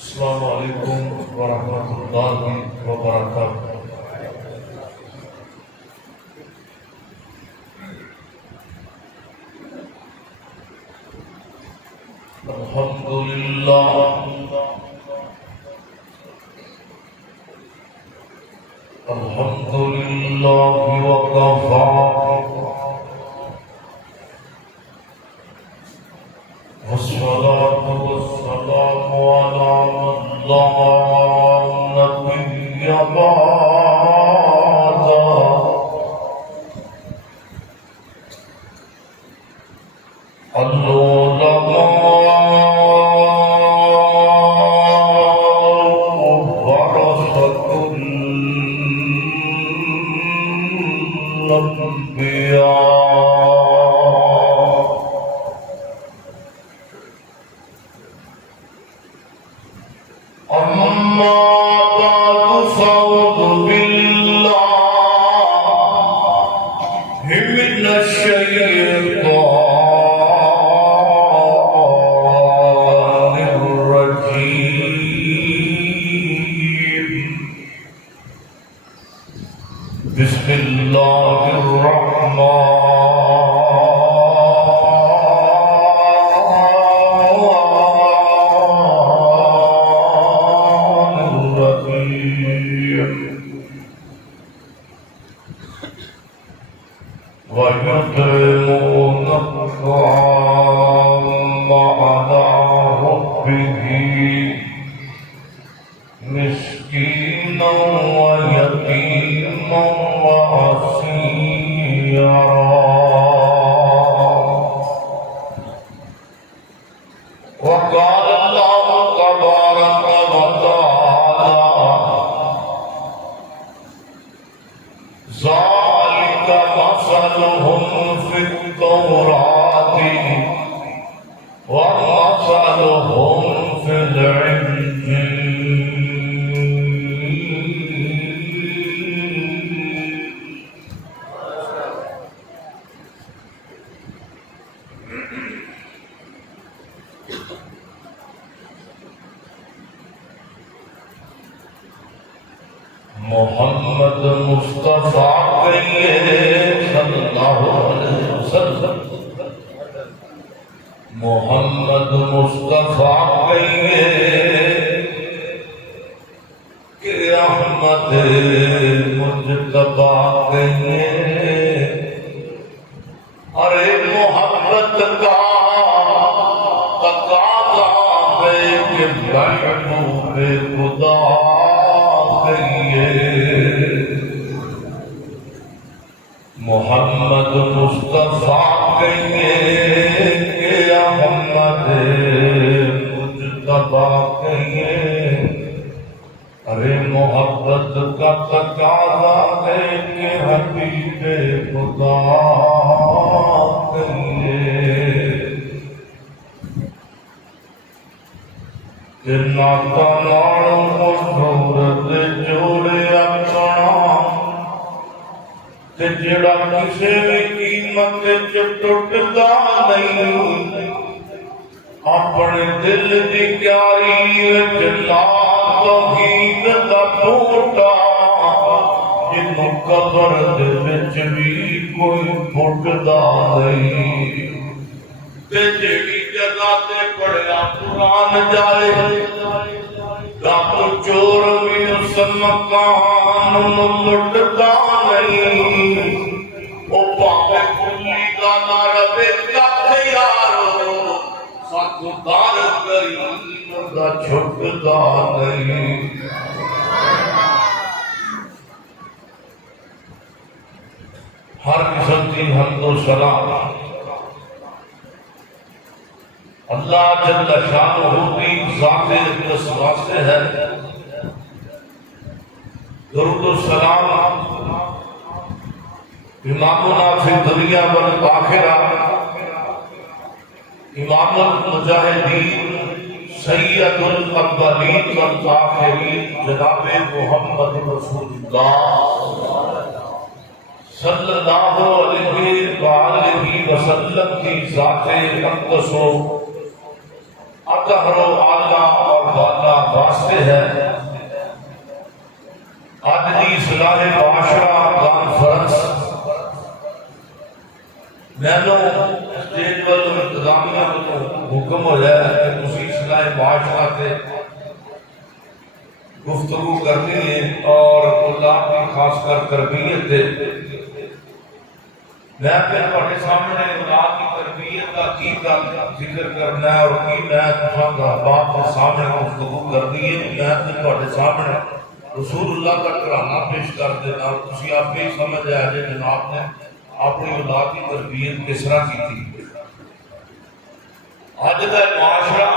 السلام علیکم ورحمۃ اللہ وبرکاتہ۔ الحمد للہ وکفی والصلاة والسلام على من لا نبي بعده العلماء ورثة الأنبياء أما بعد فأعوذ بالله من الشيطان الرجيم. بسم الله الرحمن ويطعمون الطعام على حبه مسكينا ويتيما وأسيرا. وقال الله تبارك وتعالى ذلك مثلهم في التوراة ومثلهم في الإنجيل. محمد مصطفیٰ صلی اللہ علیہ وسلم محمد مصطفیٰ کہ احمد مجتبیٰ ارے محبت کا تقاضا ہے کہ محبوب خدا محمد مصطفیٰ کہیے کہ احمد مجتبیٰ کہیے. ارے محبت کا تقاضا ہے کہ حبیب خدا کہیے. کہ ناتا نال مشہورت جوڑے اپنا تے جڑا کسے بھی قیمت چ ٹوٹدا نہیں. اپنے دل دی کیاری وچ لا توحید دا ٹوٹا جنوں قبر دے وچ بھی کوئی پھٹدا نہیں. تے جڑی جگہ تے پڑھیا قرآن جائے رب چور بھی اس مکان لٹدا نہیں. او پاوے کلی دا نہ رہے کتے یارو ساتھ دار کریم دا چھٹدا نہیں. ہر قسم کی حمد و ثنا اللہ جل شانہ کی ذات اقدس واسطے ہے. درود و سلام امامنا فی الدنیا والآخرہ امام المجاہدین سید الاولین والآخرین جناب محمد رسول اللہ صلی اللہ علیہ وآلہ وسلم کی ذات اقدس و اطہر و اعلیٰ اور والا واسطے ہے اج دی اصلاح معاشرہ کانفرنس مینوں اسٹیج والوں انتظامیہ کو حکم ہوا ہے کہ تسی اصلاح معاشرہ سے گفتگو کرنی ہے اور اللہ کی خاص کر تربیت ہے۔ میں پھر تھوڑے سامنے اللہ کی تربیت کا کی ذکر کرنا ہے اور کی میں باپ کے سامنے گفتگو کرنی ہے۔ میں پھر تھوڑے سامنے رسول اللہ کا کرانا پیش کر دینا اور تسی آپ بھی سمجھ آئے جے جناب نے اپنی اولاد کی تربیت کس طرح کی تھی۔ اج کا معاشرہ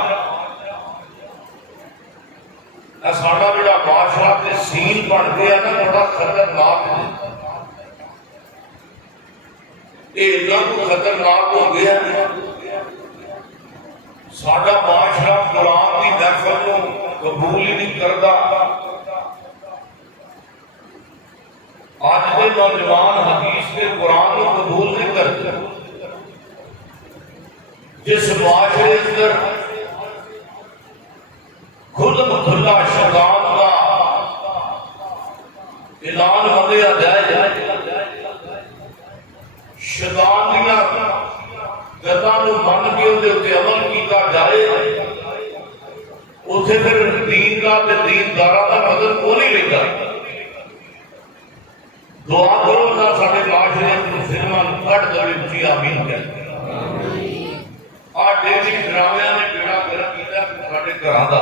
ساڈا جڑا معاشرہ تے سین بن گیا نا بڑا خطرناک ہے۔ یہ اتنا خطرناک ہو گیا ساڈا معاشرہ قرآن کی محفل کو قبول ہی نہیں کرتا۔ آج کے نوجوان حدیث کے قرآن کو قبول نہیں کرتے۔ جس معاشرے اندر کھلا کھلا شیطان کا اعلان وغیرہ جائے شیطان دیا گتاں نوں من کے اودے تے عمل کیتا جائے اتھے پھر دین کا تے دینداراں دا مدد کو نہیں لگا۔ دعا کرو اللہ ساڈے معاشرے نوں فلماں کٹ دے اچھی آمین کہہ ڈیلی ڈرامے نے بیڑا گرک کیتا ساڈے گھراں دا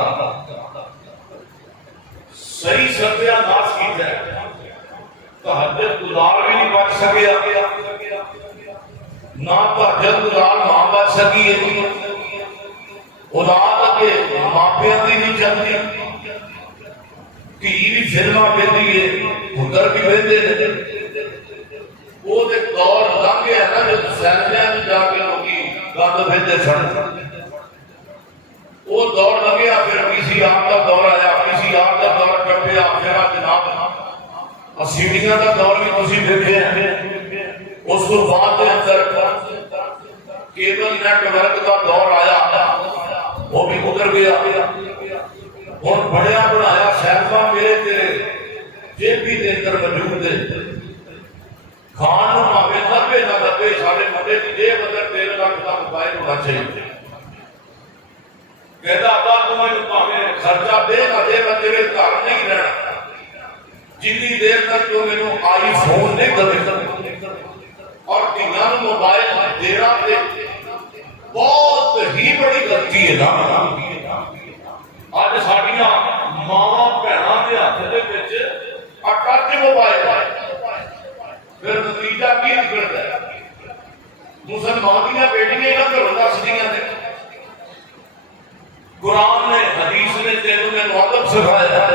صحیح سدیا ناس کیتا ہے۔ تہجد گزار بھی نہیں بچ سکیا نہ تہجد گزار ماں بچ سکی ہے۔ اولاد کے ماپیاں دی نہیں چلتی دھی بھی فلماں ویندی ہے پتر بھی ویندے وہ دے دور لنਘ گیا نا جب سینمے میں جا کے لوگی گند ویندے سن وہ دور لگیا پھر کسی آپ کا دور آیا کسی آپ کا دور ٹپیا پھر جناب سیڑھیاں کا دور بھی تسی دیکھے ہیں۔ اس کو بعد کے اندر کیبل نیٹ ورک کا دور آیا وہ بھی گزر گیا۔ ہوں بڑیا بنایا سیفا میرے تیرے جیب بھی دے اندر موجود ہے کھان پاوے لبے نہ لبے سارے مڈے کی جیب اندر 13 لاکھ کا موبائل ہونا چاہیے۔ کہتا آقا تمہیں پاوے خرچہ دے نہ دے میں تیرے گھر نہیں رہنا جتنی دیر تک تو میں آئی فون نہیں دے اور دنیا موبائل دینا تے بہت ہی بڑی غلطی ہے نا۔ آج ساڑیاں ماں بہناں دے ہاتھ دے وچ ٹچ موبائل پھر نتیجہ کی نکلتا ہے مسلمان دیاں بیٹیاں نہ گھروں دسدیاں نے قرآن نے حدیث نے تینوں نے ادب سکھایا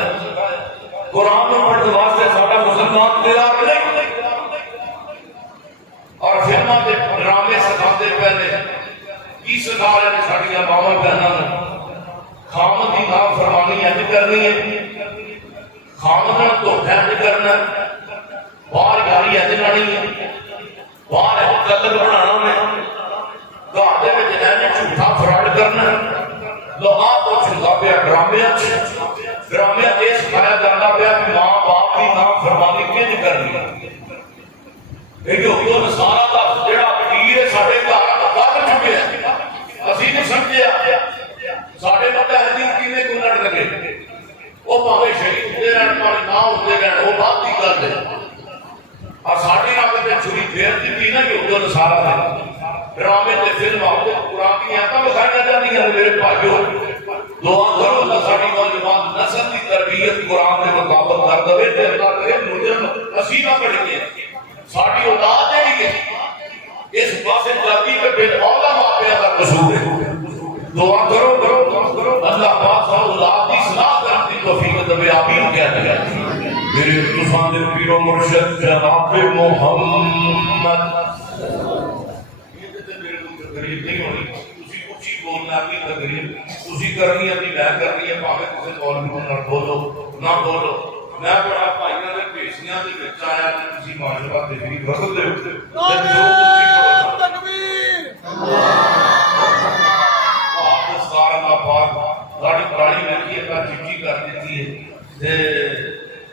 قرآن میں پڑھنے واسطے ساڈا مسلمان تیار نہیں اور فلماں دے ڈرامے سکھاتے پہلے کی سکھا رہے ہیں ساڈیاں ماواں بہناں نے خامد کی نافرمانی ہے کرنی ہے خامد نال دھوکا نہیں کرنا باہر یاری ہے لانی ہے باہر قتل بنانا ہے گھر دے وچ ایویں جھوٹا فراڈ کرنا لو آپ کو چنگا پیا ڈرامے یہ سکھایا جاتا پیا کہ ماں باپ کی نافرمانی کیوں کرنی ہے کہ وہ نصارا دا جڑا پیر ہے ساڈے گھر بد چکے ہیں اسی نہیں سمجھیا ساڈے متحدین کیویں کو لڑ لگے وہ بھاوے شہید دے رہن پاوے نہ ہوندے رہن وہ بات کی گل ہے اور ساڈی رب تے چھری پھیر دتی نا کہ وہ نصارا ہے ڈرامے تے فلم آتے قرآن کی آیتاں بکھائیاں جاندیاں ہیں میرے بھائیو دعا کرو اللہ ساڈی نوجوان نسل کی تربیت قرآن کے مطابق کر دے تے اللہ کرے مجرم اسی نہ بڑھے ساڈی اولاد جڑی ہے اس پاسے جاتی تے بے اولا ماپیاں دا قصور ہے دعا کرو اللہ پاک اولاد کی اصلاح کرنے کی توفیق دے آمین کہہ دے میرے طوفان دے پیر و مرشد جناب محمد تقریر نہیں ہونی تسی اچھی بولنا کی تقریر تسی کرنی ہے میں کرنی ہے بھاوے کسی مولوی نہ بولو نہ بولو میں بڑا بھائیاں دے بھیسیاں دے وچ آیا تے کسی معاشرہ دے بھی وقت دے تے جو تسی تکبیر اللہ پاک سارا پاک گاڑی گاڑی رکھی ہے چٹی کر دیتی ہے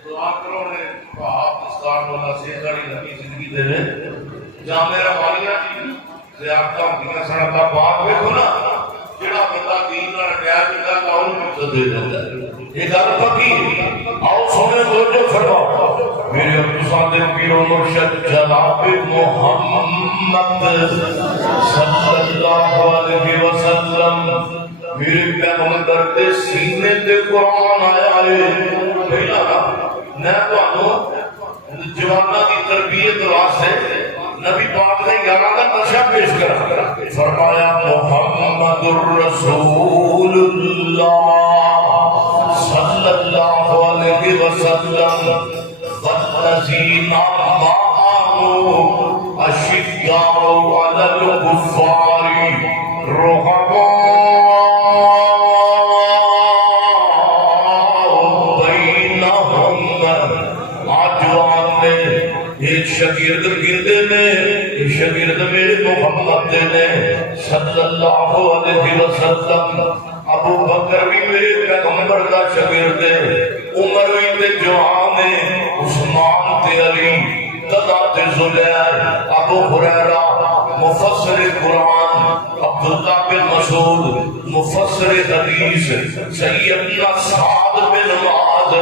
دعا کرو نے آپ دستار والا سے گاڑی رکھی زندگی دے جہاں میرا والیاں جی زیادہ ہوندیاں سن دا بات دیکھو نا جڑا بندہ دین نال پیار کردا لاؤ نہیں دے دیندا یہ گل پکی آؤ سونے توجہ فرماؤ میرے ابو پیر و مرشد جناب محمد صلی اللہ علیہ وسلم میرے پیغمبر دے سینے تے قرآن آیا ہے پہلا میں تانوں جواناں دی تربیت واسطے نبی پاک نے 11 کا نقشہ پیش کرا فرمایا محمد الرسول اللہ صلی اللہ علیہ وسلم والذین معه اشداء علی الکفار رحماء شگرد گردے میں شگرد میرے محمد نے صلی اللہ علیہ وسلم ابو بکر بھی میرے پیغمبر کا شگرد عمر بھی تے جوان عثمان تے علی قضا تے زبیر ابو ہریرہ مفسر قرآن عبداللہ بن مسعود مفسر حدیث سیدنا سعد بن معاذ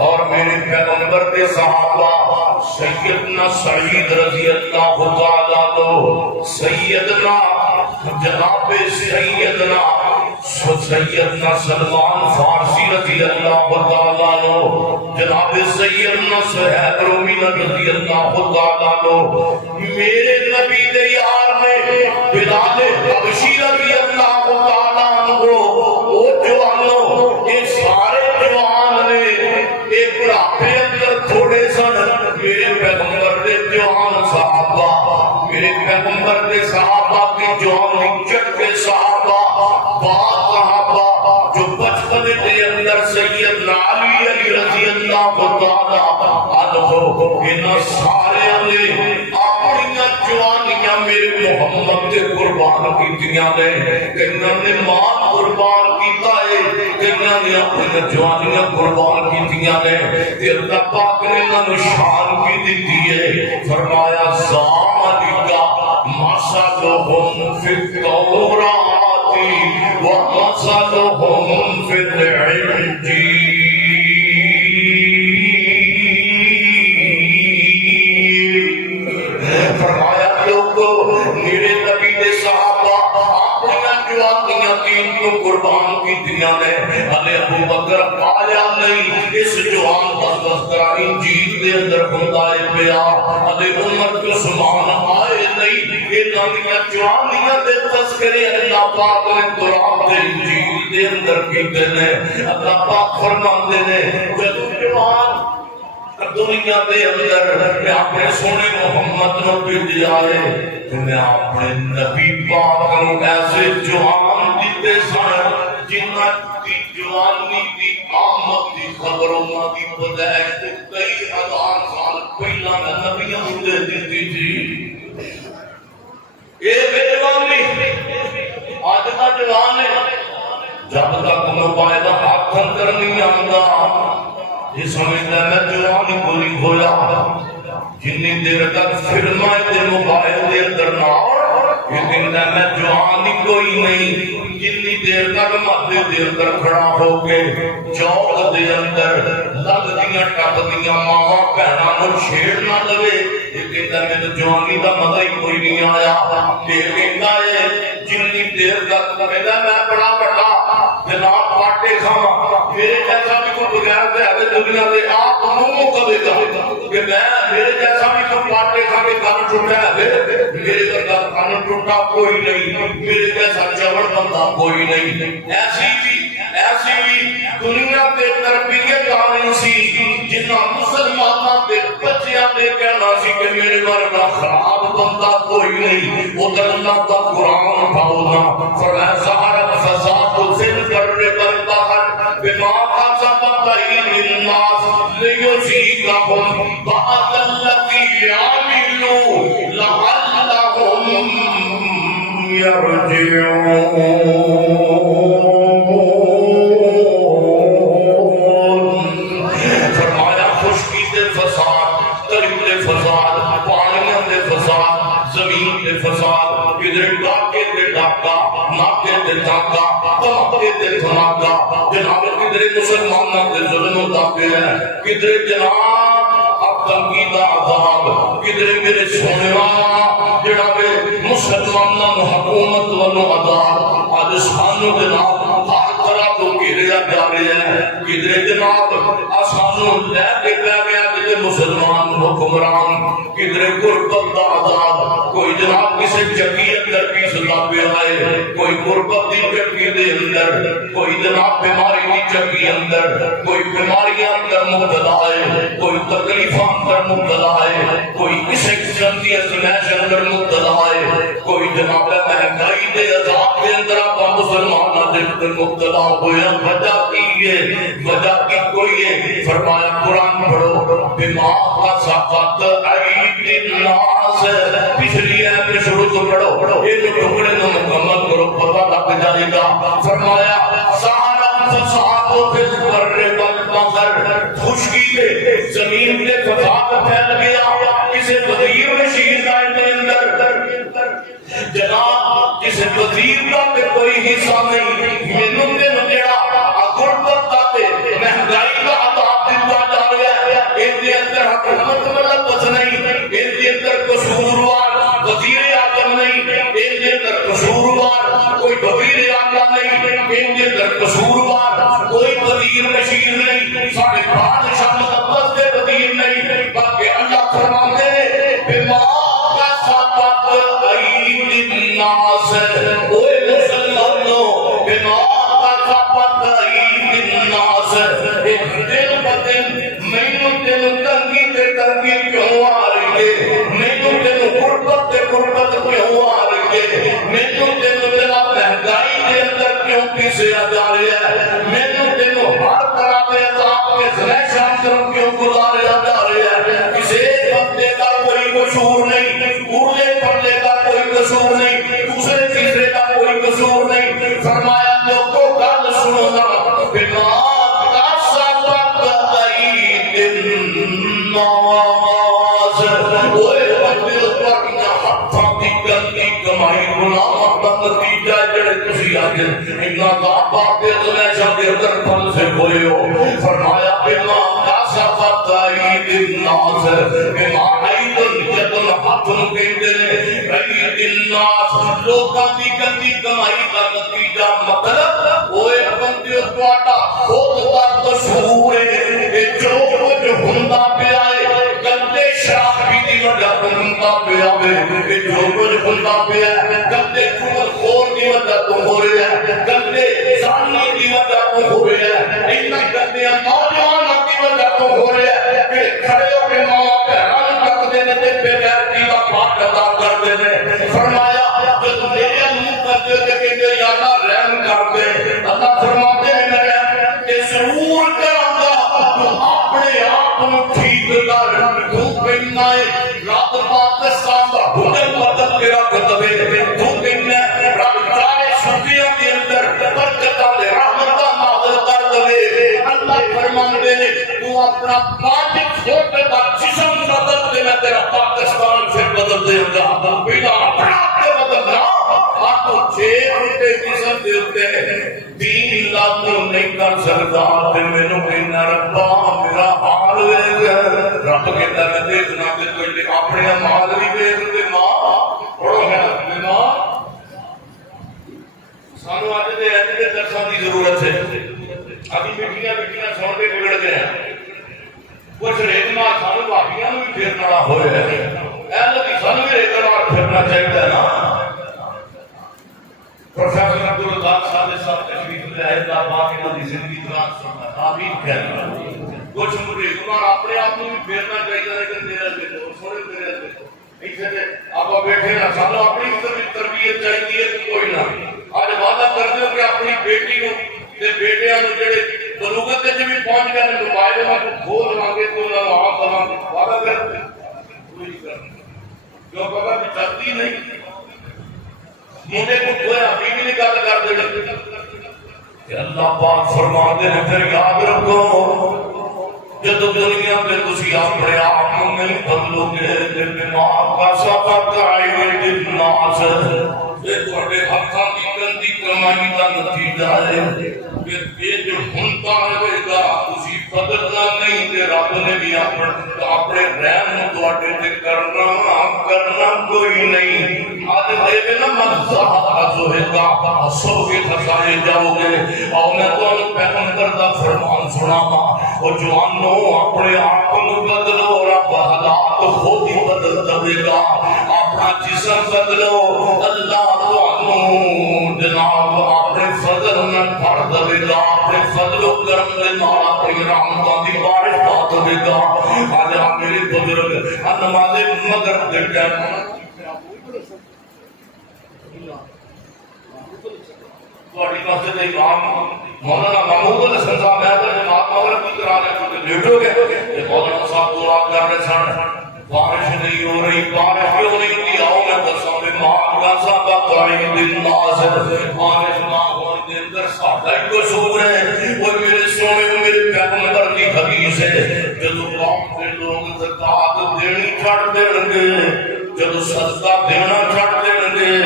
اور میرے پیغمبر کے صحابہ سیدنا سعید رضی اللہ تعالیٰ عنہ سیدنا جناب سیدنا سلمان فارسی رضی اللہ تعالیٰ عنہ جناب سیدنا صہیب رومی رضی اللہ تعالیٰ عنہ میرے نبی دے یار نے بلال حبشی رضی اللہ تعالیٰ عنہ وہ جوانوں یہ سارے جوان نے ایک بڑھاپے اندر تھوڑے سن میرے پیغمبر دے جوان صحابہ میرے پیغمبر دے صحابہ کی جوان چٹ کے صحابہ بعض صحابہ جو بچپن کے اندر سیدنا علی رضی اللہ تعالیٰ عنہ ان سارے نے اپنی جوانیاں میرے محمد کے قربان کیتیاں نے کئیاں نے مال قربان کیتا ہے کئیاں نے اپنی جوانیاں قربان کیتیاں نے تے اللہ پاک نے انہاں شان کی دیتی ہے فرمایا ذالکا مثلہم فی التوراۃ ومثلہم فی الانجیل میرے نبی دے صحابہ اپنی جوانیاں دین کو قربان کی دنیا نے علی ابو بکر آیا نہیں اس جوان بس کرا انجیل دے اندر خدائے پیا علی عمر عثمان آئے نہیں یہ نبیاں جوانیاں دے تذکرے اللہ پاک نے قرآن دے انجیل دے اندر کیتے نے اللہ پاک فرماتے نے جب جوان دنیا دے اندر میں اپنے سونے محمد نو بھیجا ہے کہ میں اپنے نبی پاک نو ایسے جوان دیتے سن جنہ کی جوانی دی آمد دی خبر انہاں دی پیدائش تے کئی ہزار سال پہلا میں نبیاں نو دے دیتی تھی اے بے جوانی آج کا جوان ہے جب تک موبائل ہاتھ اندر نہیں آندا یہ سمجھتا ہے میں جوان کوئی ہویا جنی دیر تک فرمائے دے موبائل دے اندر نہ یہ کہتا ہے میں جوان کوئی نہیں جنی دیر تک مدے دے اندر کھڑا ہو کے چوک دے اندر لگ دیاں ٹپ دیاں ماں بہناں نو چھیڑ نہ لگے یہ کہتا ہے میں جوانی دا مزہ ہی کوئی نہیں آیا یہ کہتا ہے جنی دیر تک کہتا ہے میں بڑا بڑا جناب پاٹے کھاواں میرے جیسا بھی کوئی بغیر دے ہے دنیا دے آپ منہ کبھی گا کہ میں میرے جیسا بھی کوئی پاٹے کھا کے کان ٹوٹا ہے میرے گھر کان ٹوٹا کوئی نہیں میرے جیسا چوڑ بندہ کوئی نہیں ایسی بھی دنیا کے تربیت آنی سی جنہ مسلمانہ کے بچیاں نے کہنا سی کہ میرے ورگا خراب بندہ کوئی نہیں ادھر اللہ کا قرآن پاؤنا فرمایا ظہر فساد فل کرنے پر باہر بما کسبت ایدی الناس لیذیقہم بعض الذی عملوا لعلہم یرجعون جاگا دھماکے تے دھماکا جناب کدھر مسلمانوں تے ظلم ہوندا پیا کدھر جناب اب تنقید عذاب کدھر میرے سونیا جناب مسلمانوں نو حکومت والو عذاب اج سانو جناب ہر طرح تو گھیریا جا رہا ہے کدھر جناب سانو لے کے پہ گیا کدھر مسلمان حکمران کدھر غربت دا عذاب کوئی جناب کسی چکی اندر پیستا پہ آئے کوئی غربت دی چکی دے اندر کوئی جناب بیماری دی چکی اندر کوئی بیماریاں اندر مبتلا ہے کوئی تکلیفاں اندر مبتلا ہے کوئی کسی قسم دی ازمائش اندر مبتلا ہے کوئی جناب مہنگائی دے عذاب کے اندر آپ مسلمان دے مبتلا ہوئے وجہ کی ہے وجہ کی کوئی ہے فرمایا قرآن پڑھو بما قصفت عید الناس پچھلی ہے پھر شروع تو پڑھو ایک ٹکڑے کو مکمل کرو پتہ لگ جائے گا فرمایا سہارا فساد فی البر والبحر خشکی پہ زمین پہ فساد پھیل گیا کسی وزیر رشید کے اندر جناب کسی وزیر کا پہ کوئی حصہ نہیں مینوں دے نجڑا غربت کا تے مہنگائی کا عذاب دیتا جا رہا ہے ان کے اندر حکومت والا کچھ نہیں ان کے اندر قصوروار وزیر اعظم نہیں ان کے اندر قصوروار کوئی وزیر اعلیٰ نہیں ان کے اندر قصوروار کوئی وزیر رشید نہیں سارے بادشاہ مقدس کے وزیر نہیں بلکہ اللہ فرماتے بما قصفت عید الناس اوے مسلمانوں بما قصفت عید الناس ایک دل بدل مینوں تینوں تنگی تے تنگی کیوں آ رہی ہے مینوں تینوں غربت تے غربت کیوں آ رہی ہے مینوں تینوں تیرا مہنگائی کے اندر کیوں پیسیا جا رہا ہے مینوں تینوں ہر طرح کے عذاب کے زلیشاں طرف کیوں گزاریا جا رہا ہے کسی بندے کا کوئی قصور نہیں اڑے پڑنے کا کوئی قصور نہیں دوسرے تیسرے کا کوئی قصور نہیں فرمایا لوگوں گل سنو نا بما قصفت عید الناس اوے بندے اپنا ہاتھاں دی گندی کمائی گناہ دا نتیجہ جڑے تسی آگے انہاں دا باپ دے زلیشاں دے اندر پھل سے ہوئے ہو فرمایا بما قصفت عید الناس بما عید جدن ہاتھوں کہندے نے عید الناس لوکاں دی گندی کمائی دا نتیجہ مطلب اوے بندے تواڈا خود دا قصور ہے جو کچھ ہوندا پیا ہے گندے شرابی دی وجہ تو ہوندا پیا ہے جو کچھ ہوندا پیا ہے گندے چغل خور دی وجہ تو ہو رہا ہے گندے زانی دی وجہ تو ہو رہا ہے انہاں گندے نوجواناں دی وجہ تو ہو رہا ہے کہ کھڑے ہو کے ماں بہناں تک دے نے بے غیرتی دا پاک ادا کر دے نے فرمایا جب میرے منہ کر دے کہ میرے اللہ رحم کر دے اللہ فرماتے ہیں میرے کہ ضرور کراں گا تو اپنے آپ کو ٹھیک کر تو کہنا ہے رب پاکستان دا حکم بدل کے رکھ دے تو کہنا ہے رب چاہے چھٹیاں کے اندر برکتاں دے رحمتاں نازل کر دے اللہ فرماندے نے تو اپنا 5 فٹ دا جسم بدل دے میں تیرا پاکستان پھر بدل دے گا بنا اپنا تے بدلنا آپ 6 فٹ جسم دے اوتے 3 لاکھ نہیں کر سکتا تے مینوں کہنا ربا میرا حال ویکھ رب کہتا ہے دیکھنا کہ کوئی اپنے مال بھی ویکھ دے ماں پڑھو ہے ماں سانو اج دے درساں دی ضرورت ہے ابھی میٹھیاں میٹھیاں سن کے بگڑ گئے ہیں کچھ ریتنا سانو بھابیاں نوں بھی پھیرنا ہوئے ہے اہل بھی سانو بھی ریتنا پھیرنا چاہیے نا پروفیسر عبدالرزاق صاحب تشریف لے آئے دا پاک انہاں دی زندگی دوران سننا آمین کہنا کچھ مریضوں اپنے آپ کو بھی پھیرنا چاہیے لیکن میرا دیکھو سونے میرا دیکھو ایسے دے آپ بیٹھے نا سانو اپنی تربیت چاہیے کوئی نہ آج وعدہ کر دو کہ اپنی بیٹی کو تے بیٹیاں نوں جڑے بلوغت تے بھی پہنچ گئے نے موبائل میں کھول مانگے تو نہ آپ دواں وعدہ کر کوئی کر جو پتہ بھی چلتی نہیں مجھے کو کوئی حقیقی نہیں گل کر دے کہ اللہ پاک فرماتے ہیں پھر یاد رکھو جب دنیا میں تسی اپنے آپ کو نہیں بدلو گے دل میں ماں کا ساتھ آئے گے الناس یہ تھوڑے ہاتھاں دی بچن دی کمائی دا نتیجہ ہے کہ یہ جو ہنتا ہے گا اسی بدلنا نہیں کہ رب نے بھی اپنے رحم تواڈے تے کرنا کوئی نہیں آج دے نا مزاح جو ہے گا ہسو کے کھسائے جاؤ گے اور میں تو پیغمبر دا فرمان سناواں اور جوانو اپنے آپ کو بدلو رب حالات خود ہی بدل دے گا اپنا جسم بدلو اللہ تانوں جناب اپنے فضل میں بھر دے گا اپنے فضل و کرم دے نال اپنی رحمتاں دی بارش پا دے گا آج میرے بزرگ نماز مغرب دے ٹائم تواڈی مسجد دے امام مولانا محمود الحسن صاحب ہے جماعت مغرب کی کرا رہے ہیں لیٹ ہو گئے کہ مولانا صاحب دعا کر رہے سن بارش نہیں ہو رہی بارش کیوں نہیں ہوئی آؤ میں دساں بھی ماں صاحب قائم دن نازل بارش نہ ہونے دے اندر ساڈا ہی قصور ہے وہ میرے سونے میرے پیغمبر کی حدیث ہے جدوں قوم کے لوگ زکات دینی چھڈ دین گے جدوں صدقہ دینا چھڈ دین گے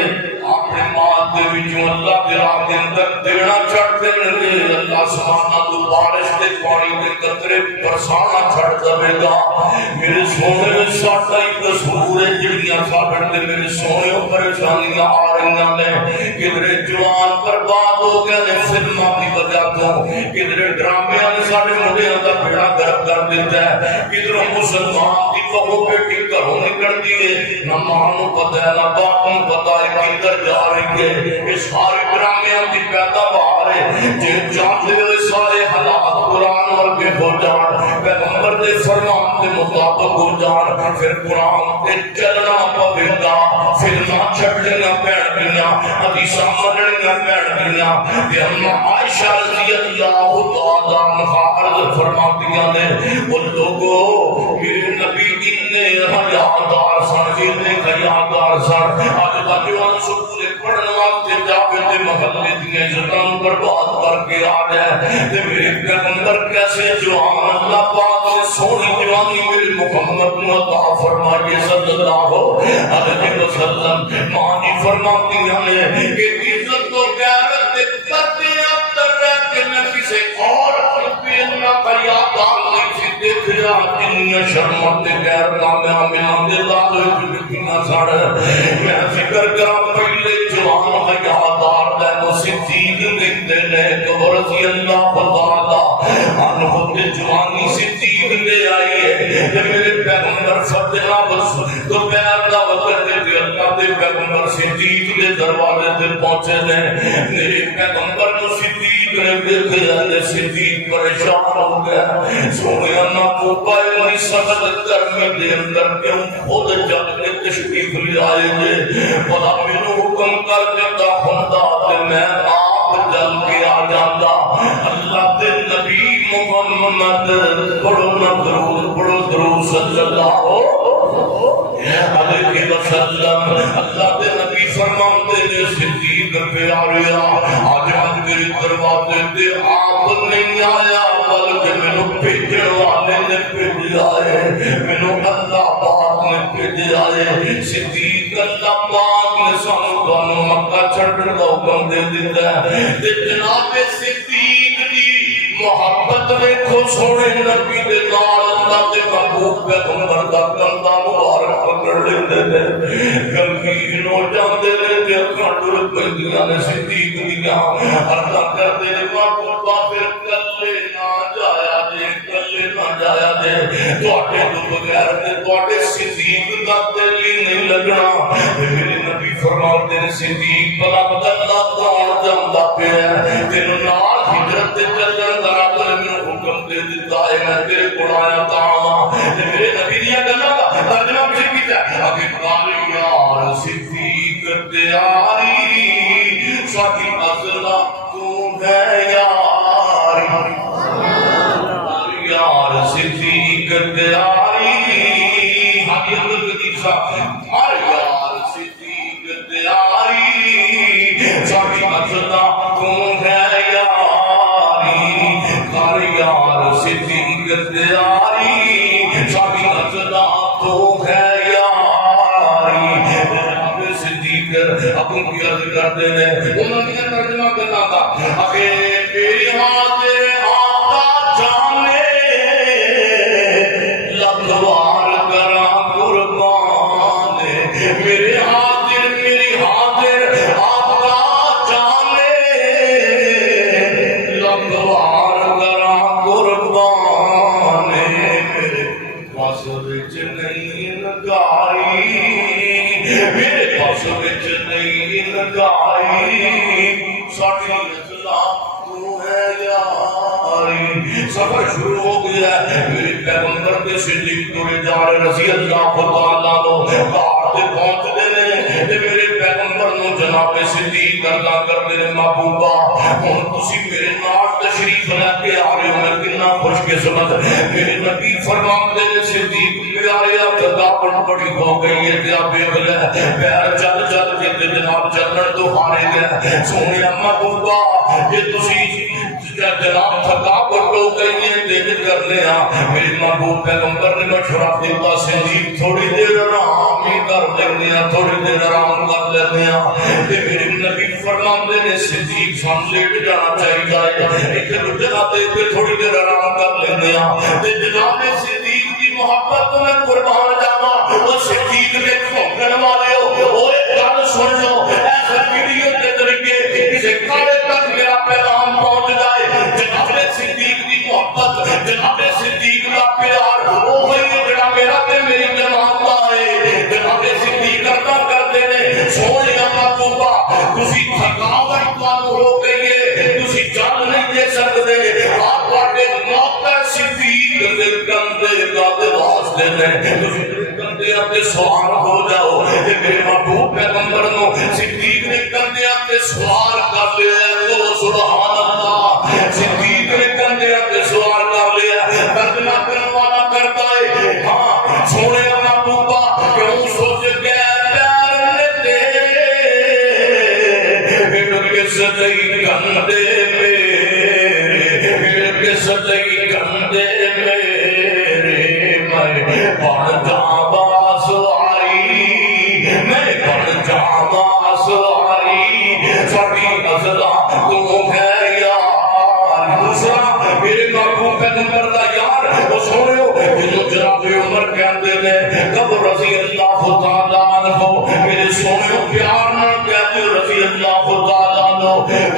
اپنے مال دے وچوں اللہ دے راہ دے اندر دینا چھڈ دین گے اللہ سبحانہ تو بارش دے پانی دے قطرے برسانا چھڈ دے گا میرے سونے ساڈا ہی قصور ہے جڑیاں ساڈے تے میرے سونے پریشانیاں آ رہی نے کدھر جوان برباد ہو گئے نے فلماں دی وجہ تو کدھر ڈرامے نے ساڈے منڈیاں دا بیڑا گرک کر دیتا ہے کدھر مسلمان دی بہو بیٹی گھروں نکلتی ہے نہ ماں نوں پتہ ہے نہ باپ نوں پتہ ہے کدھر جا رہی ہے یہ سارے ڈرامے دی پیداوار ہے جے چاہتے ہوئے سارے حالات قرآن ورگے ہو جان پیغمبر دے فرمان کے مطابق ہو جان پھر قرآن تے چلنا پوے گا فلماں چھڈنا پین گیاں حدیثاں مننیاں پین گیاں کہ ہم عائشہ رضی اللہ تعالی عنہا عرض فرماتی ہیں وہ لوگوں میرے نبی اتنے حیادار سن اتنے حیادار سن آج بچوں سکول پڑھنے واسطے جاوے تے محلے دی عزتاں برباد کر کے آ جائے تے میرے پیغمبر کیسے جوان اللہ پاک سے سونی جوانی میرے محمد نے عطا فرمائے صلی اللہ علیہ وسلم مانی فرماتی ہیں کہ عزت و غیرت دے پردے اندر رہ کے نہ کسی اور پہ نہ فریادان نہیں سی دیکھیا جنیا شرمت غیر کامیاب دے لال کتنا سڑ میں فکر کرا پہلے جوان حیادار دے وہ صدیق دیکھتے نے کہ رضی اللہ تعالی عنہ کے جوانی صدیق لے آئی ہے کہ میرے پیغمبر فتنہ بس تو پیر دا وقت دے اللہ دے پیغمبر صدیق دے دروازے تے پہنچے نے میرے پیغمبر کو صدیق نے دیکھا نے صدیق پریشان ہو گیا سونے نہ کو پائے نہیں سخت کرنے دے اندر کیوں خود جب کے تشریف لے آئے گے بلا میرے حکم کر دیتا ہوندا تے میں آپ جل کے آ جاتا اللہ دے نبی محمد پڑھو نہ درود صلی اللہ علیہ وسلم اللہ دے نبی فرماتے ہیں صدیق پیاریا آج میرے دروازے تے آپ نہیں آیا بلکہ مینوں بھیجن والے نے بھیجا ہے مینوں اللہ پاک نے بھیجا ہے صدیق اللہ پاک نے سانوں تانوں مکہ چھڈن دا حکم دے دتا ہے تے جناب صدیق دی محبت ویکھو سونے نبی دے نال اللہ دے محبوب پیغمبر دا کندھا مبارک پکڑ لیندے نے غمگین ہو جاندے نے تے اکھاں ٹر پیندیاں نے صدیق دیاں اللہ کردے نے محبوبا پھر کلے نہ جایا جے کلے نہ جایا جے تواڈے تو بغیر تے تواڈے صدیق دا دل ہی نہیں لگنا میرے نبی فرماتے نے صدیق بلا بدلا کون جاندا پیا تینوں نال ہجرت تے چلن دا رب نے مینوں حکم دے دتا ہے میں تیرے کول آیا تاں تے میرے نبی دی گلاں دا ترجمہ پیش کیتا اگے قال یار صدیق تیاری ساڈی ازلا تو ہے یار یار صدیق تیاری ہادی عبد القدیر ہر یار صدیق تیاری ساڈی ازلا تو ہے یار صدیق تیاری ساڈی ازلا تو ہے یاری صدیق ابو کی عرض کرتے ہیں انہوں نے میرے پاس وچ نہیں لگائی ساڈی اسلام تو ہے یاری سفر شروع ہو گیا ہے میرے پیغمبر کے صدیق توڑے جا رہے رضی اللہ تعالیٰ عنہ گھاٹ تے پہنچ دے تے میرے پیغمبر نو جناب صدیق کرنا کرتے نے محبوبہ ہن تسی میرے نال تشریف لے کے آ رہے ہو میں کتنا خوش قسمت میرے نبی فرماتے نے صدیق پیارے تھکاوٹ بڑی ہو گئی ہے تے بے وجہ پیر چل چل کے جناب چلن تو ہارے گئے سونے محبوبہ کہ تسی جناب تھکاوٹ ہو گئی ہے دل کرنے میرے محبوب پیغمبر نے مشورہ دیتا صدیق تھوڑی دیر آرام ہی کر لینے تھوڑی دیر آرام کر لینے تے میرے نبی فرماتے نے صدیق سان لیٹ جانا چاہیے ایک جگہ تے تھوڑی دیر آرام کر لینے تے جناب صدیق کی محبت کو میں قربان جاواں او صدیق دے بھونکن والے او ایک گل سن لو ایسا ویڈیو کے طریقے کسی کالے تک میرا پیغام پہنچ جائے جناب صدیق کی محبت جناب صدیق کا پیار وہ ہے جڑا میرا تے میری جماعت دا ہے جناب صدیق کرتا کرتے نے سونے محبوبہ تسی تھکاوٹ تو ہو گئی ہے تسی چل نہیں دے سکتے آپ تواڈے موت صدیق دے کندے دا واسطے نے تسی کندے تے سوار ہو جاؤ تے میرے محبوب پیغمبر نو صدیق دے کندے تے سوار کر لے تو سبحان اللہ صدیق دے کندے تے سوار کر لیا بردنا کرنے والا کرتا ہے ہاں سونے محبوبہ کیوں سوچ کے پیار لیتے کس دئی کندے میرے کس دئی کندے میرے میں بڑھ جاواں سواری میں بڑھ جاواں سواری ساڈی ازلاں تو ہے یار دوسرا میرے محبوب پیغمبر دا یار او سنو جنوں جناب عمر کہندے نے کب رضی اللہ تعالی عنہ میرے سونے پیار نال کہتے رضی اللہ تعالی عنہ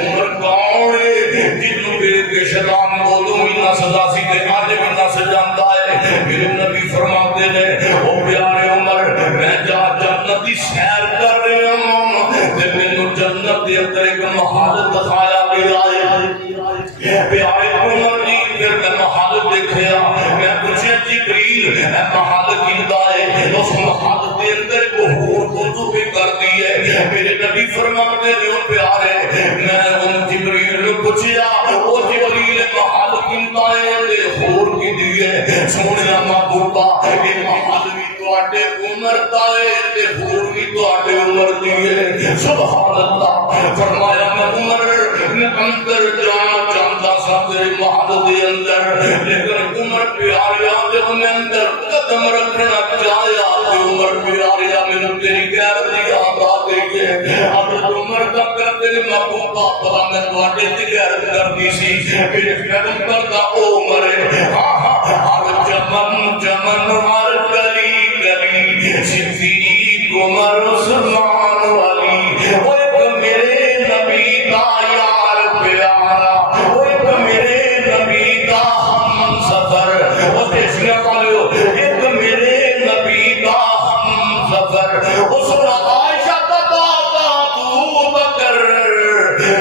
عمر کون ہے جنوں میرے کے شیطان بولوں ہی نہ سزا سی تے اج بھی نہ سجاندا ہے میرے نبی فرماتے نے او پیارے عمر میں جنت دی سیر کر رہا ہوں تے مینوں جنت دے اندر ایک محل دکھایا گیا ہے پیارے عمر نے پھر میں محل دیکھیا میں پوچھا جبریل اے محل کیندا ہے اس محل دے اندر کو ہور وضو بھی کر دی ہے میرے نبی فرماتے نے او پیارے میں ان جبریل نے پوچھا او جبریل محل کیندا ہے تے ہور کی دی ہے سونے محبوبہ یہ محل بھی تواڈے عمر دا ہے تے ہور بھی تواڈے عمر دی ہے سبحان اللہ فرمایا میں عمر میں اندر جانا چاہتا سا تیرے محل دے اندر لیکن عمر پیاریا تے میں اندر قدم رکھنا چاہیا تے عمر پیاریا میں تیری غیرت دی یاد آ گئی ہے اب عمر دا کرتے نے محبوبہ پتا میں تواڈے دی غیرت کرتی سی میرے پیغمبر دا او عمر ہے ہر چمن چمن ہر گلی گلی صدیق عمر عثمان علی وہ ایک میرے نبی دا یار پیارا وہ ایک میرے نبی دا ہم سفر وہ دیشیا والے ایک میرے نبی دا ہم سفر اس عائشہ دا بابا ابو بکر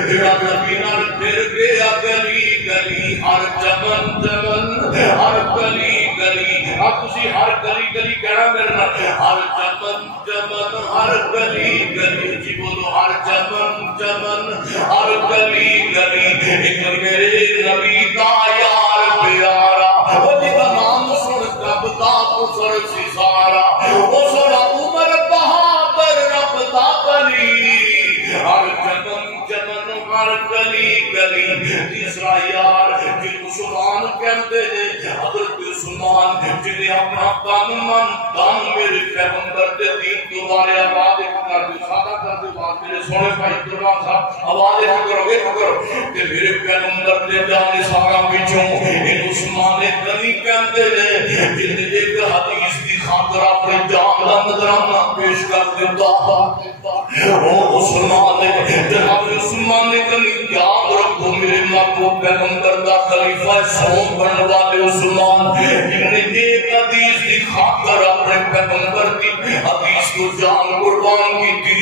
جڑا نبی نال پھر گیا گلی گلی ہر چمن چمن ہر گلی گلی اب تسی ہر گلی گلی کہنا میرے نال ہر چمن چمن ہر گلی گلی جی بولو ہر چمن چمن ہر گلی گلی ایک میرے نبی دا یار پیارا وہ جی کا نام سن کب دا کفر سی سارا وہ سنا عمر بہادر رب دا ولی ہر چمن چمن ہر گلی گلی تیسرا یار جن عثمان کہتے ہیں حضرت عثمان جنہیں اپنا تن من دم میرے پیغمبر دے دین تو بارے آباد کر دے سادہ کر دے بات میرے سونے بھائی درمان صاحب آواز کرو کہ میرے پیغمبر دے جانے سارا بچوں ان عثمان غنی کہتے ہیں جنہیں ایک حدیث دی خاطر اپنے جان کا نظرانہ پیش کر دیتا وہ عثمان جناب عثمان غنی یاد رکھو میرے محبوب پیغمبر دا خلیفہ سوم بننے والے عثمان جنہیں ایک حدیث دی خاطر اپنے پیغمبر کی حدیث کو جان قربان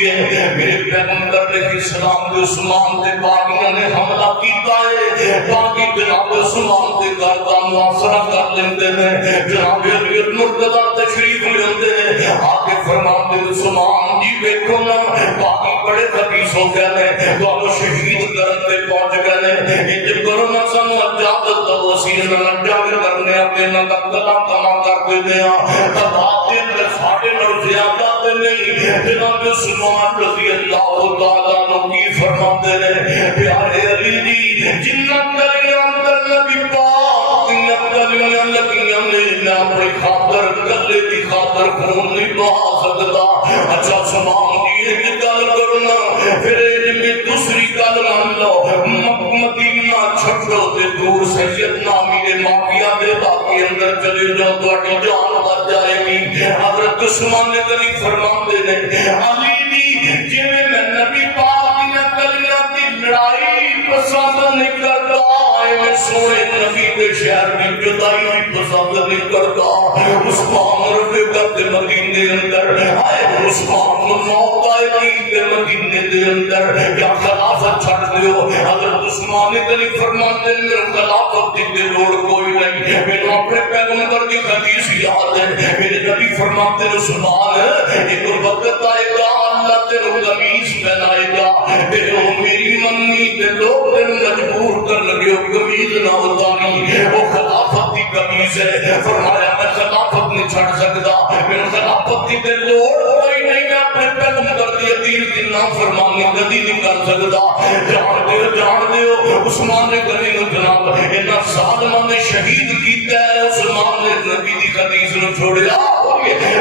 ہوئی ہے میرے پیغمبر علیہ السلام دے عثمان دے باغیاں نے حملہ کیتا ہے باقی جناب عثمان دے گھر دا محاصرہ کر لیندے نے جناب علی مرتضی تشریف لیندے نے آگے فرماتے عثمان جی ویکھو نا باقی بڑے خبیث ہو گئے نے تانوں شہید کرن تے پہنچ گئے نے انج کرو نا سانو اجازت دو اسی نال جنگ کرنے اپنے نال قتل تمام کر دیندے ہاں تباہ دے ساڈے نال زیادہ تے نہیں جناب عثمان رضی اللہ تعالی عنہ کی فرماتے ہیں پیارے علی جی جنہ کلیاں اندر نبی پاک جنہ کلیاں لگیاں نے میں اپنی خاطر کلے کی خاطر خون نہیں بہا سکتا اچھا عثمان جی ایک گل کرنا پھر میں دوسری گل مان لو مدینہ چھڈو تے دور سیدنا میرے مافیا دے باقی اندر چلے جاؤ تہاڈی جان بچ جائے گی حضرت عثمان نے کلی فرماندے نے علی دی جویں میں نبی پاک دی کلیاں دی لڑائی پسند نہیں کرتا میں سونے نبی کے شہر کی جدائی بھی پسند نہیں کرتا عثمان رفیقہ دے مدینے اندر آئے عثمان موت آئے گی مدینے دے اندر یا خلافت چھڑ دیو حضرت عثمان نے کلی فرماتے میرے خلافت دی لوڑ کوئی نہیں میں اپنے پیغمبر کی حدیث یاد ہے میرے نبی فرماتے عثمان ایک وقت آئے گا اللہ تیرے قمیص پہنائے گا تیرے میری منی تے لوگ تیرے مجبور کر لگے قمیص نہ اتاری وہ خلافت کی قمیص ہے فرمایا میں خلافت نہیں چھڑ سکتا میں خلافت کی تے لوڑ کوئی نہیں میں اپنے پیغمبر دی دین کی نافرمانی کبھی نہیں کر سکتا جان دیو عثمان نے کبھی نو جناب انہاں ظالماں نے شہید کیتا ہے عثمان نے نبی دی حدیث نو چھوڑیا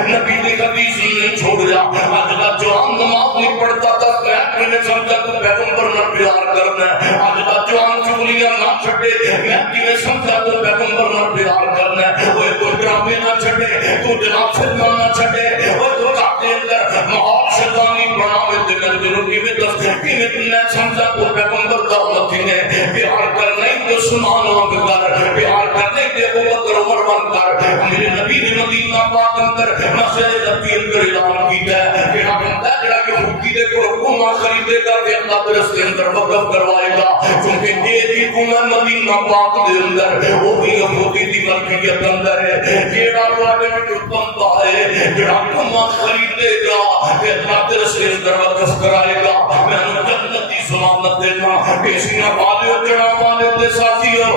نبی دی حدیث نے چھوڑیا اج دا جوان نماز نہیں پڑھتا تھا میں نے سمجھا تو پیغمبر نہ پیار کرنا ہے اج دا جوان چغلیاں نہ چھڈے میں کیویں سمجھا تو پیغمبر نہ پیار کرنا ہے اوے تو ڈرامے نہ چھڈے تو جناب فلماں نہ چھڈے اوے تو کے اندر ماحول شیطانی بناوے تے میں تینوں کیویں دس کیویں میں سمجھا تو پیغمبر دا امتی نے پیار کرنا ہی تو عثمان وانگ کر پیار کرنے تے ابو بکر عمر وانگ کر میرے نبی نے مدینہ پاک اندر مسجد نبی اندر اعلان کیتا ہے کہ بندہ جڑا یہودی دے کول کوما خریدے گا تے اللہ دے رستے اندر وقف کروائے گا کیونکہ یہ دی کوما مدینہ پاک دے اندر وہ بھی یہودی دی ملکیت اندر ہے جیڑا تواڈے وچ بندہ ہے جڑا کوما خریدے گا تے اللہ دے رستے اندر وقف کرائے گا میں جنت دی ضمانت دینا پیشیاں والے چڑھا والے تے ساتھیو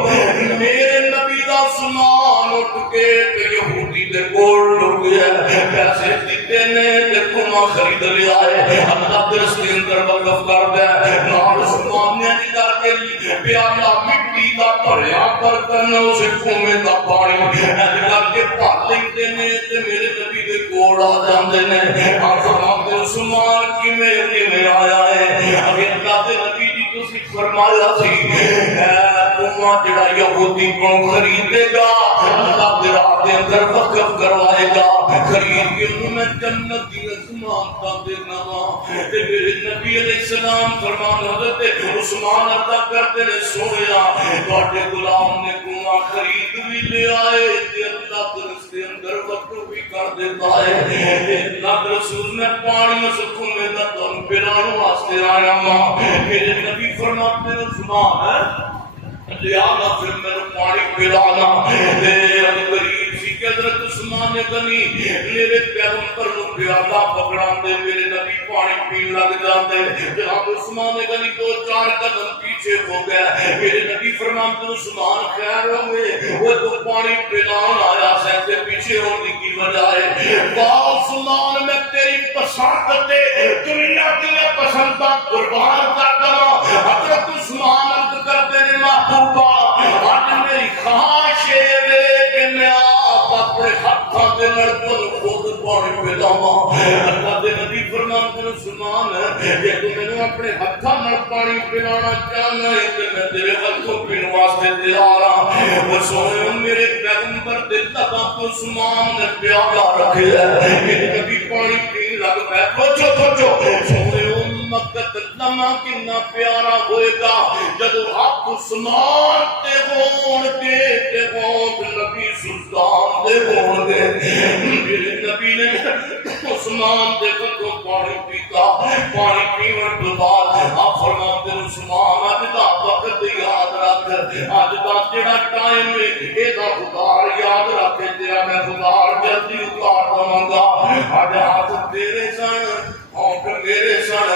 میرے نبی دا سنان اٹھ کے تے یہودی دے کول ٹر گیا پیسے دیتے نے تے کوما خرید لیا ہے اللہ دے رستے اندر وقف کر دے نال عثمان نے کر کے پیالہ مٹی دا بھریا برتن اس کومے دا پانی اج کر کے بھر لیندے نے تے میرے نبی دے کول آ جاندے نے فرماتے عثمان کیویں آیا ہے اگر اللہ دے نبی جی تسی فرمایا سی کوما جڑا یہودی کو خریدے گا اللہ دے راہ دے اندر وقف کروائے گا خرید کے میں جنت دی عظمت دینا تے میرے نبی علیہ السلام فرمان حضرت عثمان عطا کرتے نے سونیا تواڈے غلام نے کوما خرید بھی لے آئے تے اللہ دے رستے اندر وقف بھی کر دیتا ہے تے اللہ رسول نے پانی اس کومے دا تن پلانے واسطے آیا ماں میرے نبی فرماتے عثمان لہذا پھر میرے پانی پلانا تے غریب سی کہ حضرت عثمان نے کہنی میرے پیغمبر نو پیالہ پکڑا دے میرے نبی پانی پین لگ جاندے جناب عثمان نے کہنی دو چار قدم پیچھے ہو گیا میرے نبی فرماتے عثمان خیر ہو گئے وہ تو پانی پلان آیا سے پیچھے ہونے کی وجہ ہے واہ عثمان میں تیری پسند تے دنیا کی پسند کا قربان کر دوں حضرت عثمان عرض کرتے ہیں محبوبہ آج میری خواہش ہے کہ میں آپ اپنے ہاتھوں کے نڑپن خود پانی پلاواں اللہ دے نبی فرماتے ہیں عثمان کہ تو میں نے اپنے ہاتھوں نال پانی پلانا چاہنا ہے کہ میں تیرے ہاتھوں پینے واسطے تیار ہاں وہ سونے میرے پیغمبر دے تبا کو عثمان نے پیالہ رکھے ہے میرے نبی پانی پین لگ پہ پوچھو سونے مقت لمحہ کتنا پیارا ہوئے گا جب آپ عثمان تے ہون کے تے ہون نبی سلطان دے ہون گے میرے نبی نے عثمان دے ہتھوں پانی پیتا پانی پیون تو بعد آپ فرماتے ہیں عثمان اج دا وقت یاد رکھ اج دا جڑا ٹائم ہے اے دا خدار یاد رکھے تیرا میں خدار جلدی اتار دواں گا اج ہاتھ تیرے سن ہونٹ میرے سن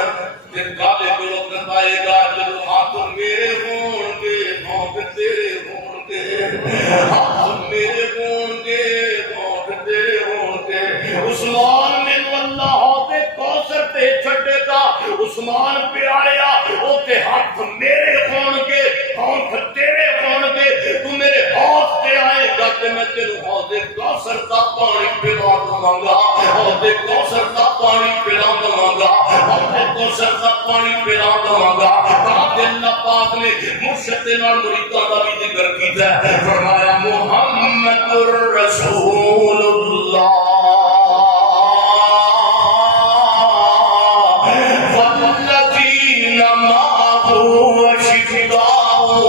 تے گل کرو کندائے گا جب ہاتھ میرے ہون گے ہونٹ تیرے ہون گے ہاتھ میرے ہون گے ہونٹ تیرے ہون گے عثمان نے اللہ دے کوثر تے چھڈے گا عثمان پیاریا او تے ہاتھ میرے ہون گے ہونٹ تیرے ہون گے تو میرے ہاتھ تے آئے گا تے میں تینوں حوض کوثر دا پانی پلا دواں گا حوض کوثر دا پانی پلا دواں گا حوض کوثر دا پانی پلا دواں گا تاکہ اللہ پاک نے مرشد نال مریداں دا بھی ذکر کیتا ہے فرمایا محمد رسول اللہ والذین معه اشداء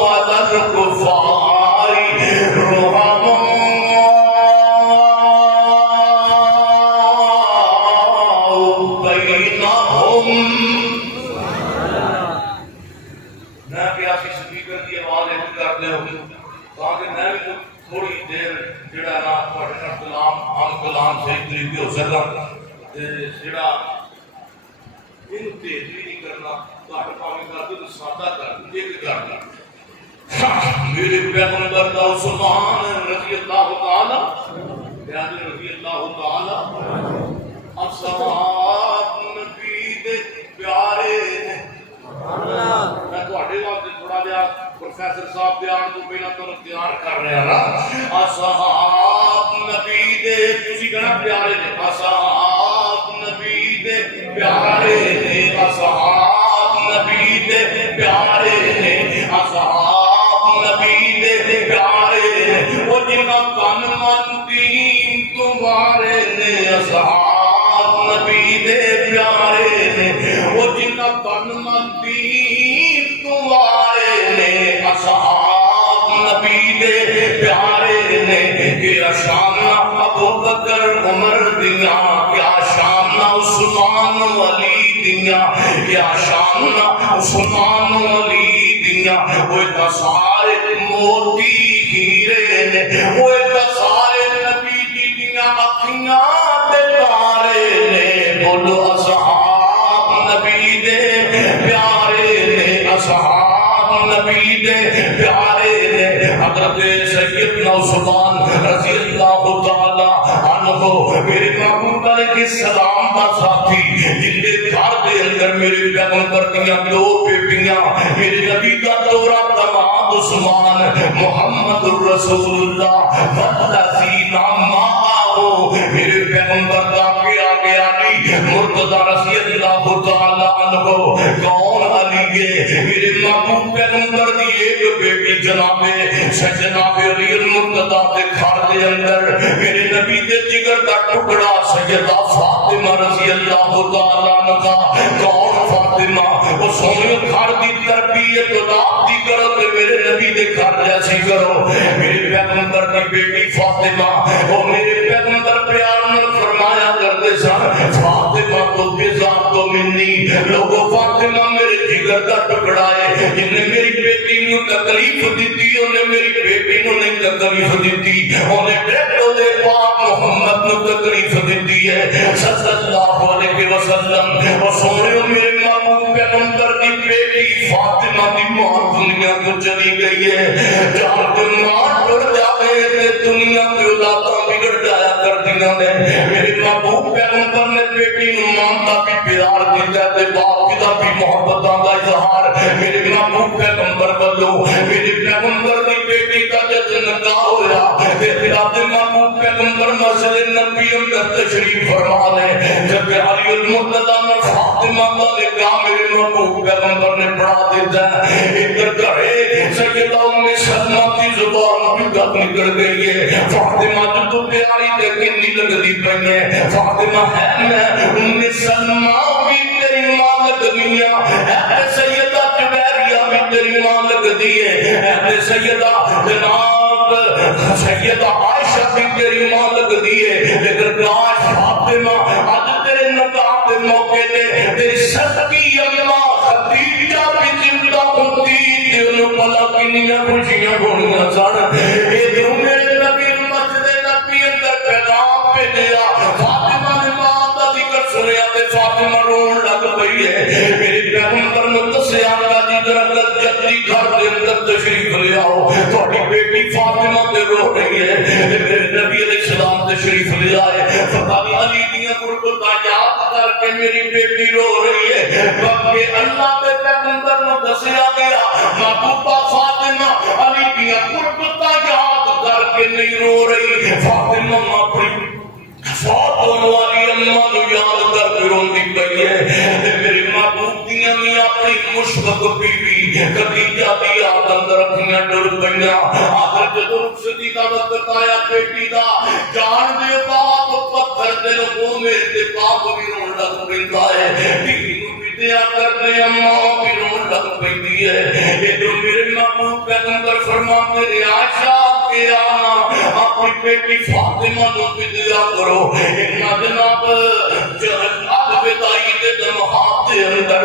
علی الکفار رحماء بینہم میں پیاسی سپیکر کی آواز ایک کرتے ہوگی تاکہ میں بھی تھوڑی دیر جڑا نا تھوڑے کلام عام کلام صحیح طریقے ہو سکا جڑا ان تیزی نہیں کرنا تھوڑے پاویں کر دے تو سادہ کر ایک کرنا میرے پیغمبر دا عثمان رضی اللہ تعالی یاد رضی اللہ تعالی اصحاب نبی دے پیارے میں تھوڑے واسطے تھوڑا جہا پروفیسر صاحب دے آن تو پہلا تو تیار کر رہا نا اصحاب نبی دے تسی کہنا پیارے نے اصحاب نبی دے پیارے نے اصحاب نبی دے پیارے نے اصحاب نبی دے پیارے نے وہ جنہ کن من دین تمہارے نے اصحاب نبی دے پیارے نے وہ جنہ کن من دین تمہارے نے اصحاب نبی دے پیارے نے کیا شان ابو بکر عمر دیا کیا شان عثمان علی دیا کیا شان عثمان علی دیا وہ سارے موتی ہیرے نے وہ سارے نبی جی دیا اکھیاں تے تارے نے بولو اصحاب نبی دے پیارے نے اصحاب نبی دے پیارے نے حضرت سیدنا عثمان رضی اللہ تعالی عنہ میرے محبوب علیہ السلام کا ساتھی جن کے گھر دے اندر میرے پیغمبر دیا دو بیٹیاں میرے نبی کا دورہ دماد عثمان محمد الرسول اللہ والذین معه میرے پیغمبر کا آگے علی مرتضی رضی اللہ تعالی عنہ کون علی ہے میرے محبوب پیغمبر دی ایک بیٹی جناب جناب علی المرتضی کے گھر دے اندر میرے نبی دے جگر کا ٹکڑا سیدہ فاطمہ رضی اللہ تعالی عنہ کون فاطمہ وہ سونے گھر دی تربیت اولاد دی کرو تے میرے نبی دے گھر جیسی کرو میرے پیغمبر کی بیٹی فاطمہ وہ میرے پیغمبر پیار میں فرمایا کرتے سن فاطمہ تو بذات تو منی لوگوں فاطمہ میرے جگر کا ٹکڑا ہے جن نے میری بیٹی نو تکلیف دیتی انہیں میری بیٹی نو نہیں تکلیف دیتی انہیں بیٹو دے پاک محمد نو تکلیف دیتی ہے صلی اللہ علیہ وسلم اور سونے میرے محبوب پیغمبر کی بیٹی فاطمہ دی ماں دنیا کو چلی گئی ہے جہاں کے ماں ٹر جائے تے دنیا کے اولاداں بگڑ جایا کر دیا نے میرے محبوب پیغمبر نے بیٹی نو ماں کا بھی پیار دیتا تے باپ کا بھی محبتاں دا اظہار میرے محبوب پیغمبر بلو میرے پیغمبر کی بیٹی کا جب نکاح ہویا تے پھر محبوب پیغمبر مسجد نبی اندر تشریف فرما لے جب علی المرتضی نے فاطمہ کا نکاح میرے محبوب پیغمبر نے پڑھا دیتا ہے ادھر گھرے سیدہ ام سلمہ کی زبان بھی گپ نکل گئی ہے فاطمہ جو پیاری تے کنی لگدی پئی ہے فاطمہ ہے میں ام سلمہ بھی تیری ماں لگدی ہے سیدہ جویریہ بھی تیری ماں لگدی ہے سیدہ جناب جناب سیدہ عائشہ بھی تیری ماں لگ دیئے، لیکن کاش فاطمہ آج تیرے نکاح کے موقع دے تیری صدقی اماں خدیجہ بھی زندہ ہوتی، انہوں پلا کنیاں خوشیاں بھونیاں سن۔ اے جو میرے نبی مسجد نبی اندر پیغام پہ دیا، فاطمہ نے ماں دا ذکر سنیا تے فاطمہ رون لگ پئی ہے۔ میرے پیغمبر نے دسیا کہ درگت جدی گھر دے اندر تشریف لے آؤ، تھوڑی بیٹی فاطمہ تے رو رہی ہے۔ میرے نبی علیہ السلام تشریف لے آئے، فرمایا علی دیاں قربتاں یاد کر کے میری بیٹی رو رہی ہے، بلکہ اللہ کے پیغمبر نے دسیا گیا محبوبہ فاطمہ علی دیاں قربتاں یاد کر کے نہیں رو رہی، فاطمہ اپنی فوت ہونے والی اماں نو یاد کر کے روندی پئی ہے۔ میرے محبوب دیاں بھی اپنی مشفق بیوی خدیجہ دی یاد اندر رکھیاں ڈر پئیاں۔ آخر جدوں رخصتی دا وقت آیا بیٹی دا جان دے بعد پتھر دے لوگوں میں تے باپ بھی رون لگ پیندا ہے، دھی نو ودیا کرنے اماں بھی رون لگ پیندی ہے۔ اے جو میرے محبوب پیغمبر فرماتے ہیں عائشہ کے آنا اپنی بیٹی فاطمہ نو ودیا کرو۔ جناب الوداعی دے لمحات دے اندر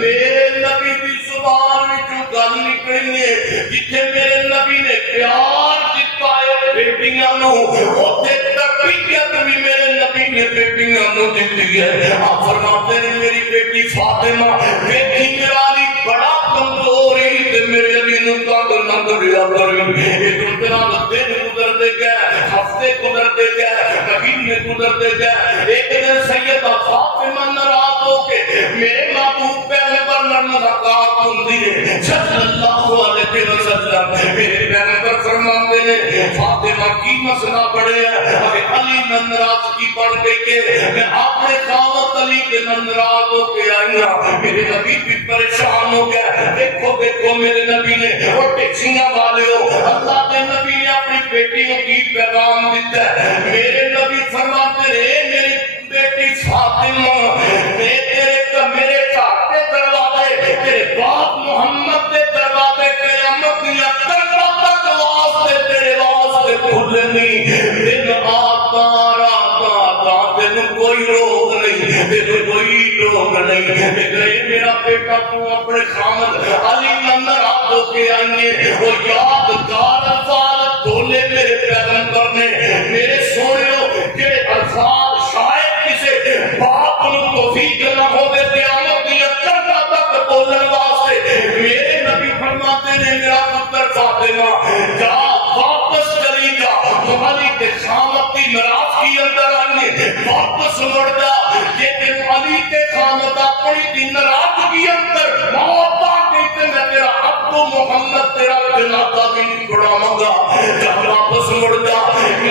میرے نبی دی زبان وچوں گل نکلی ہے، جتھے میرے نبی نے پیار دتا ہے بیٹیاں نو، اوتھے تربیت بھی میرے نبی نے بیٹیاں نو دتی ہے۔ آپ فرماتے ہیں میری بیٹی فاطمہ بیٹی میرا علی بڑا کمزور ہے تے میرے علی نو تنگ نہ کریا کرے۔ ایک جناب دن گزرتے گئے، ہفتے گزرتے گئے، مہینے گزرتے گئے، ایک دن سیدہ فاطمہ ناراض ہو کے میرے محبوب پیغمبر نال ملاقات ہوندی ہے صلی اللہ علیہ وسلم۔ میرے پیغمبر فرماتے ہیں فاطمہ کی مسئلہ بڑے ہے، اگر علی ناراضگی بڑھ گئی کہ میں اپنے خاوند علی کے ناراض ہو کے آئی ہوں۔ میرے نبی بھی پریشان ہو گیا، دیکھو دیکھو میرے نبی نے وہ ٹیکسیاں والے ہو، اللہ کے نبی نے اپنی بیٹی کو کی پیغام دیتا ہے۔ میرے نبی فرماتے ہیں میری بیٹی فاطمہ میں میرے گھر کے دروازے تیرے باپ محمد کے دروازے قیامت کی تک واسطے تیرے واسطے کھلے نہیں، دن آتا آتا تین کوئی روک نہیں، تین کوئی روک نہیں۔ میرا بیٹا تو اپنے خامد علی ناراض ہو کے آئیے، وہ یادگار الفاظ بولے میرے پیغمبر نے، میرے سوڑیوں کے الفاظ شاید کسے باپ کو توفیق نہ ہو دے قیامت کی چندہ تک بولن واسطے۔ میرے نبی فرماتے ہیں میرا پتر فاطمہ جا واپس چلی جا، تمہاری کے خامد کی ناراضگی اندر آئیے، واپس مڑ جا، لیکن علی کے خامد اپنی کی ناراضگی اندر موت آ گئی تے میں تیرا عبد محمد تیرا جنازہ بھی نہیں پڑھاواں گا، جب واپس مڑ جا۔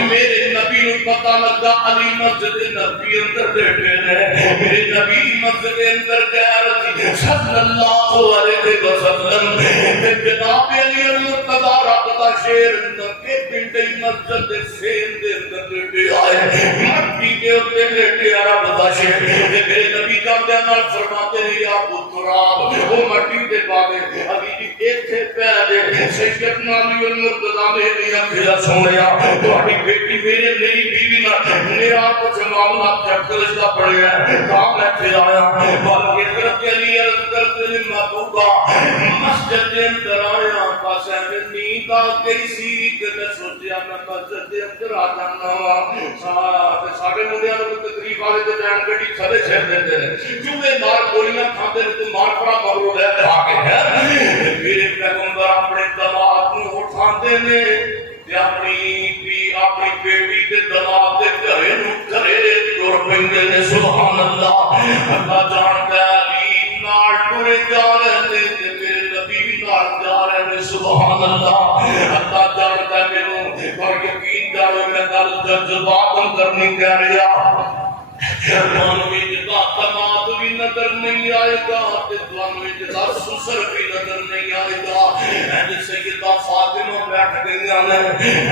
میرے نبی نو پتہ لگا علی مسجد نبی اندر بیٹھے ہیں، میرے نبی مسجد اندر گئے صلی اللہ علیہ وسلم، جناب علی المرتضی رب دا شیر کے پنڈی مسجد دے سین دے اندر بیٹھے آئے، مٹی کے اوتے بیٹھے رب دا شیر۔ میرے نبی جاندے نال فرماتے ہیں یا پتراب وہ مٹی دے باغے ابھی ایتھے پہ دے سیدنا علی المرتضی نے دیا کھلا سونیا تہاڈی بیٹی میرے میری بیوی نال میرا کچھ معاملہ چکرش دا پڑیا ہے، کام میں پھر آیا بلکہ حضرت علی عرض کرتے ہیں محبوبہ مسجد دے اندر آیا پاسے میں نیند آ گئی سی کہ میں سوچیا میں مسجد دے اندر آ جانا وا، ساڈے منڈیاں نوں تقریب والے تے جان گڈی تھلے چھڑ دیندے نے، چوہے مار گولیاں کھاندے نے تے مار پڑا مغرو لے کھا کے ہے۔ میرے پیغمبر اپنے دماغ نوں اٹھاندے نے تے اپنی بیٹی تے دماغ دے گھرے نوں گھرے ٹر پیندے نے، سبحان اللہ۔ اللہ جاندا ہے علی نال ٹرے جا رہے تے میرے نبی بھی نال جا رہے نے، سبحان اللہ۔ اللہ جاندا ہے مینوں اور یقین جاوے میں گل جذبات کرنی کہہ رہا، جوان وچ دا تماد بھی نظر نہیں آئے گا تے جوان وچ دا سسر بھی نظر نہیں آئے گا۔ اے سیدہ فاطمہ بیٹھ گئیاں نے،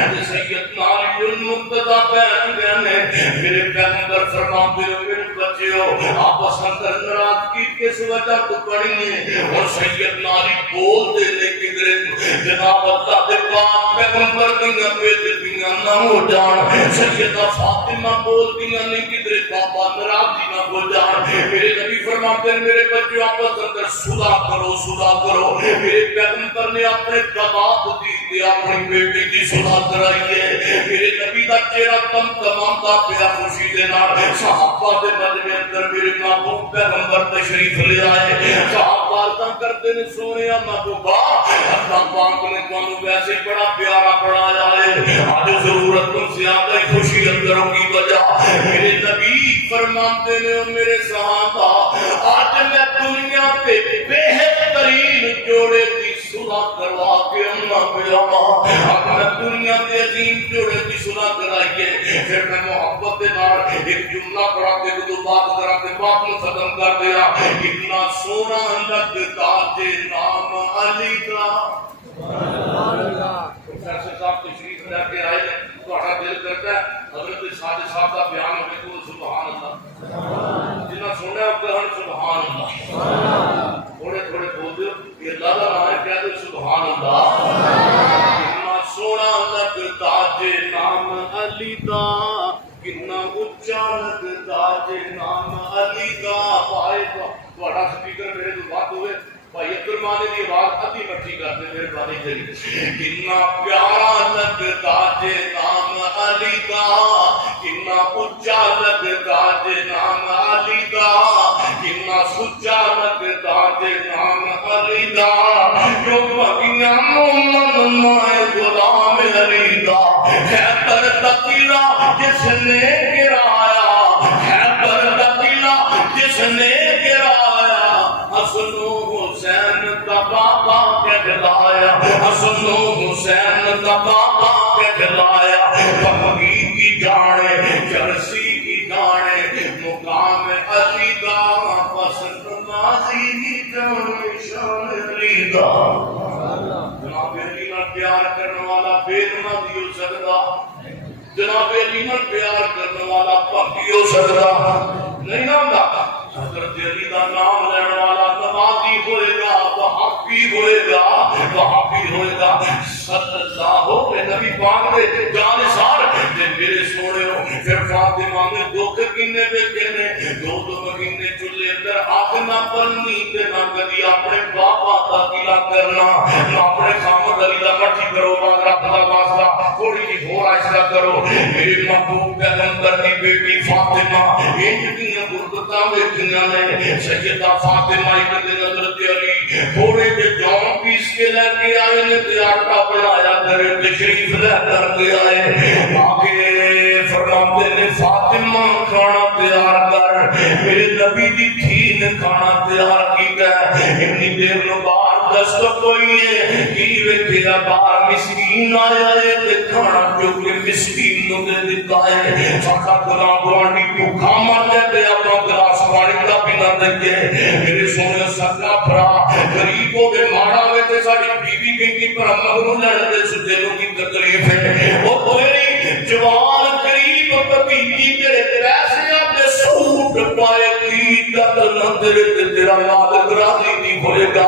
اے سیدنا علی المرتضی بیٹھ گئے نے، میرے پیغمبر فرماتے ہیں میرے بچیو آپس اندر ناراضگی کے اس وجہ تو پڑھی ہے اور سیدنا علی بول دے لے کدھر جناب اللہ دے پاک پیغمبر دیاں بیٹیاں نہ ہو جان سیدہ فاطمہ بول دیاں نہیں کدھر بابا ناراضی نہ ہو جان میرے نبی فرماتے ہیں میرے بچوں آپس اندر صلح کرو میرے پیغمبر نے اپنے دماد دی اپنی بیٹی کی صلح کرائی ہے میرے نبی دا چہرہ تمامتا پیا خوشی دے نال صحابہ دے مجمع اندر میرے محبوب پیغمبر تشریف لے آئے صحابہ عرضاں کرتے نے سونے محبوبا اللہ پاک نے تانوں ویسے بڑا پیارا بنایا ہے آج ضرورت تم زیادہ خوشی اندروں کی وجہ میرے نبی فرماتے نے میرے صحابہ آج میں دنیا پہ بہترین جوڑے کی صلح کروا کے اللہ پیاما اب میں دنیا کے عظیم جوڑے کی صلح کرائیے پھر میں محبت دے نال ایک جملہ پڑھا کے دو بات کرا کے بات میں ختم کر دیا اتنا سونا لگتا جے نام علی کا پروفیسر صاحب تشریف لے کے آئے تھوڑا دل کرتا ہے حضرت ساجد صاحب کا بیان ہوئے تو سبحان اللہ جنہ سننا ہے کہ سبحان اللہ تھوڑے تھوڑے بول دو یہ اللہ کا نام ہے کہہ دو سبحان اللہ کتنا سونا لگتا جے نام علی دا کتنا اچھا لگتا جے نام علی دا پائے تھوڑا سپیکر میرے تو بات ہوئے بھائی عبدالرحمن کی آواز ادھی مٹھی کرتے میرے بانی چلی کتنا پیارا لگتا جے نام علی دا کتنا اچھا لگتا جے نام علی دا کتنا سچا لگتا جے نام علی دا جو بگیاں مومن مائے غلام علی دا خیبر دا قلعہ جس نے گرایا خیبر دا قلعہ جس نے گرایا حسن حسین کا بابا کہلایا حسن حسین کا بابا کہلایا بغی کی جانے جرسی کی جانے مقام علی دا پسند نازی کی جانے شان علی دا جناب علی نال پیار کرنے والا بے نمازی ہو سکتا جناب علی نال پیار کرنے والا پاکی ہو سکتا نہیں نہ حضرت علی کا نام لینے والا نمازی ہوئے گا وہابی ہوئے گا وہابی ہوئے گا صلی اللہ علیہ نبی پاک دے جانثار تے میرے سونے ہو پھر فاطمہ نے دکھ کنے دیکھے نے دو مہینے چلے اندر آگ نہ بننی تے نہ کدی اپنے بابا کا قلعہ کرنا نہ اپنے خامد علی دا مٹھی کرو رب دا واسطہ تھوڑی جی ہور آہستہ کرو میرے محبوب پیغمبر دی بیٹی فاطمہ انج دیاں برکتاں ویکھیاں نے سیدہ فاطمہ ایک دن حضرت علی تھوڑے جے جام پیس کے لے کے آئے نے تے آٹا بنایا کرے تشریف لے کر کے آئے آگے فرماتے نے فاطمہ کھانا تیار کر میرے نبی دی تھی نے کھانا تیار کیتا ہے اتنی دیر نو باہر دستک ہوئی ہے کی ویکھیا باہر مسکین آیا ہے تے کھانا جو کہ مسکین نو دے دیتا ہے ساکھا غلام گوانڈی بھوکا مر جائے تے اپنا گلاس پانی کا پینا دے کے میرے سونے سکا بھرا غریب ہو گئے مارا ہوئے تے ساری بیوی گئی کی پر مغرو لڑ دے سجنوں کی تکلیف ہے وہ تیری جوان قریب بتیجی تیرے پیسے اپنے سوٹ پائے کی قتل نہ تیرا مالک راضی نہیں ہوئے گا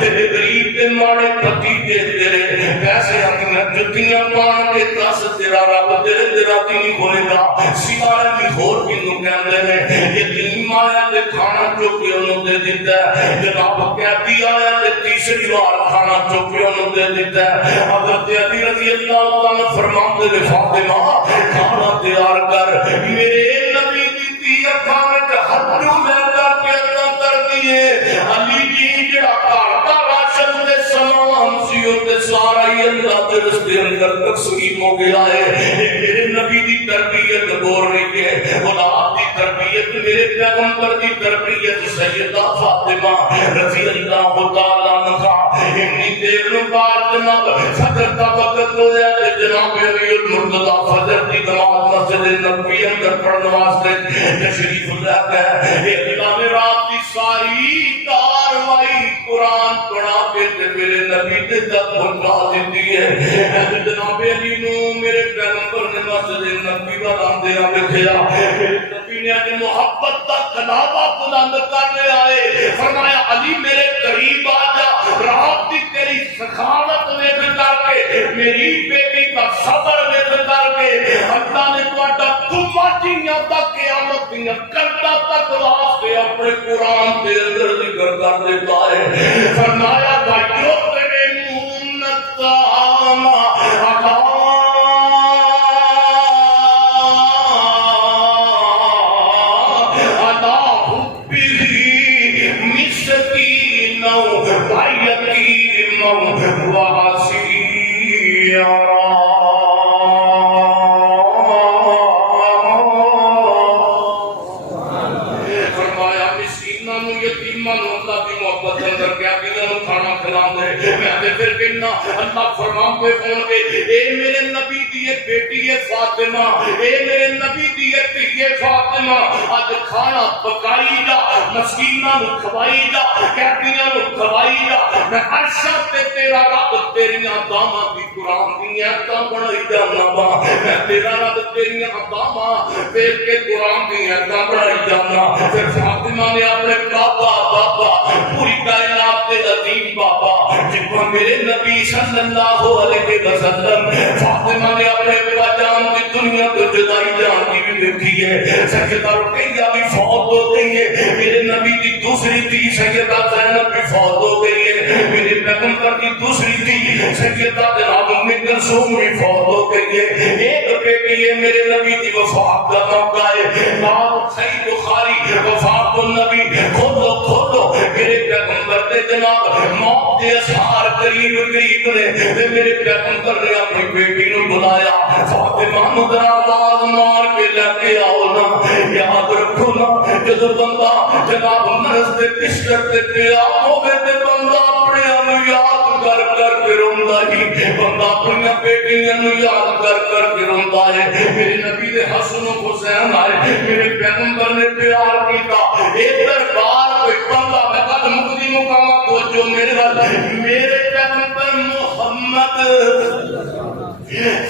تیرے غریب کے ماڑے بتیجے تیرے پیسے اپنے جتیاں مان کے دس تیرا رب تیرے راضی نہیں ہوئے گا سوائے بھی ہور کنوں کہندے نے یہ دین آیا تے کھانا چوک کے انہوں دے دیتا ہے جناب قیدی آیا تے تیسری بار کھانا چوک کے انہوں دے دیتا ہے حضرت علی رضی اللہ تعالیٰ فرماتے نے فاطمہ کھانا تیار کر میرے نبی دی تیہ کھانے کے ہتھوں میں کر کے اللہ کر دیئے علی جی جڑا کارتا راشن دے سامان سیوں تے سارا ہی اللہ دے رستے اندر تقسیم ہو گیا ہے میرے نبی دی تربیت بول رہی ہے اولاد دی تربیت میرے پیغمبر دی تربیت سیدہ فاطمہ رضی اللہ تعالیٰ عنہ اتنی دیر نو بعد جناب فجر کا وقت ہویا تے جناب علی المرتضی فجر دی نماز مسجد نبوی اندر پڑھنے واسطے تشریف لے گئے اللہ نے رات دی ساری کاروائی قرآن پڑھا کے تے میرے نبی تے تک پہنچا دیتی ہے جناب علی نو میرے پیغمبر نے مسجد نبوی والا اندر دیکھیا میرے نبی سینے کی محبت کا کلابہ بلند کرنے آئے. فرمایا علی میرے قریب آ جا, رات کی تیری سخاوت ویکھ کر کے, میری بیٹی کا صبر ویکھ کر کے اللہ نے تہاڈا تماجیاں تک قیامت دیاں کردا تک واسطے اپنے قرآن دے اندر ذکر کر دیتا ہے. فرمایا بھائیو تیرے منت اللہ فرماتے ہوں گے اے میرے نبی دی بیٹی ہے فاطمہ, اے میرے نبی دی دھی فاطمہ, اج کھانا پکائی جا, مسکیناں نو کھوائی جا, قیدیاں نو کھوائی جا. میں عرشاں تے تیرا رب تیریاں داماں دی قرآن دیاں تاں بنائی جانا وا. میں تیرا رب تیریاں داماں ویکھ کے قرآن دیاں تاں بنائی جانا. پھر فاطمہ نے اپنے بابا پوری کائنات دے عظیم بابا جب میرے نبی صلی اللہ علیہ وسلم, فاطمہ نے اپنے بابا جان کی دنیا کو جدائی جان کی بھی دیکھی ہے. سیدہ رقیہ بھی فوت ہو گئی ہے, میرے نبی کی دوسری تھی سیدہ زینب بھی فوت ہو گئی ہے, میرے پیغمبر کی دوسری تھی سیدہ جناب ام کلثوم بھی فوت ہو گئی ہے. ایک بیٹی ہے میرے نبی کی وفات کا موقع ہے. نام صحیح بخاری وفات النبی کھولو میرے پیغمبر کے جناب موت کے اثار قریب نے میرے پیغمبر نے اپنی بیٹی نو بلایا, فاطمہ نو ذرا آواز مار کے لے کے آؤ نا. یاد رکھو نا جدو بندہ جناب مرض دے بستر تے پیا ہوے تے بندہ اپنے آپ یاد کر کر کے روندا ہی, بندہ اپنی بیٹیاں نو یاد کر کر کے روندا ہے. میرے نبی دے حسن و حسین آئے, میرے پیغمبر نے پیار کیتا. ایک دربار کوئی بندہ میں قد مقدی مقامات کو جو میرے پیغمبر محمد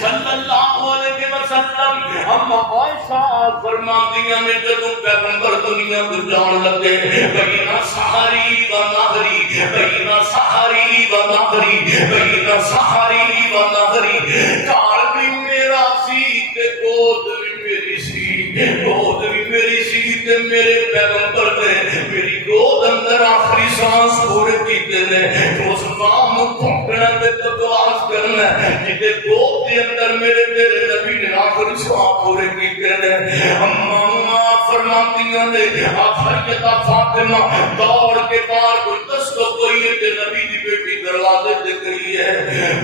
صلی اللہ علیہ وسلم اما عائشہ فرماتی ہیں جب پیغمبر دنیا کو جان لگے بین سحری و نہری, بین سحری و نہری, بین سحری و نہری, کار بھی میرا سی تے گود بھی میری سی, گود بھی میری سی تے میرے پیغمبر نے میری گود اندر آخری سانس پورے کیتے نے. اس ماں نو پھونکنا تے تدواس کرنا جدے گود دے اندر میرے نبی نے آخری سانس پورے کیتے نے. اماں فرماتیاں نے سیدہ فاطمہ دوڑ کے پار کوئی دستو کوئی ہے تے نبی دی بیٹی دروازے تے گئی ہے.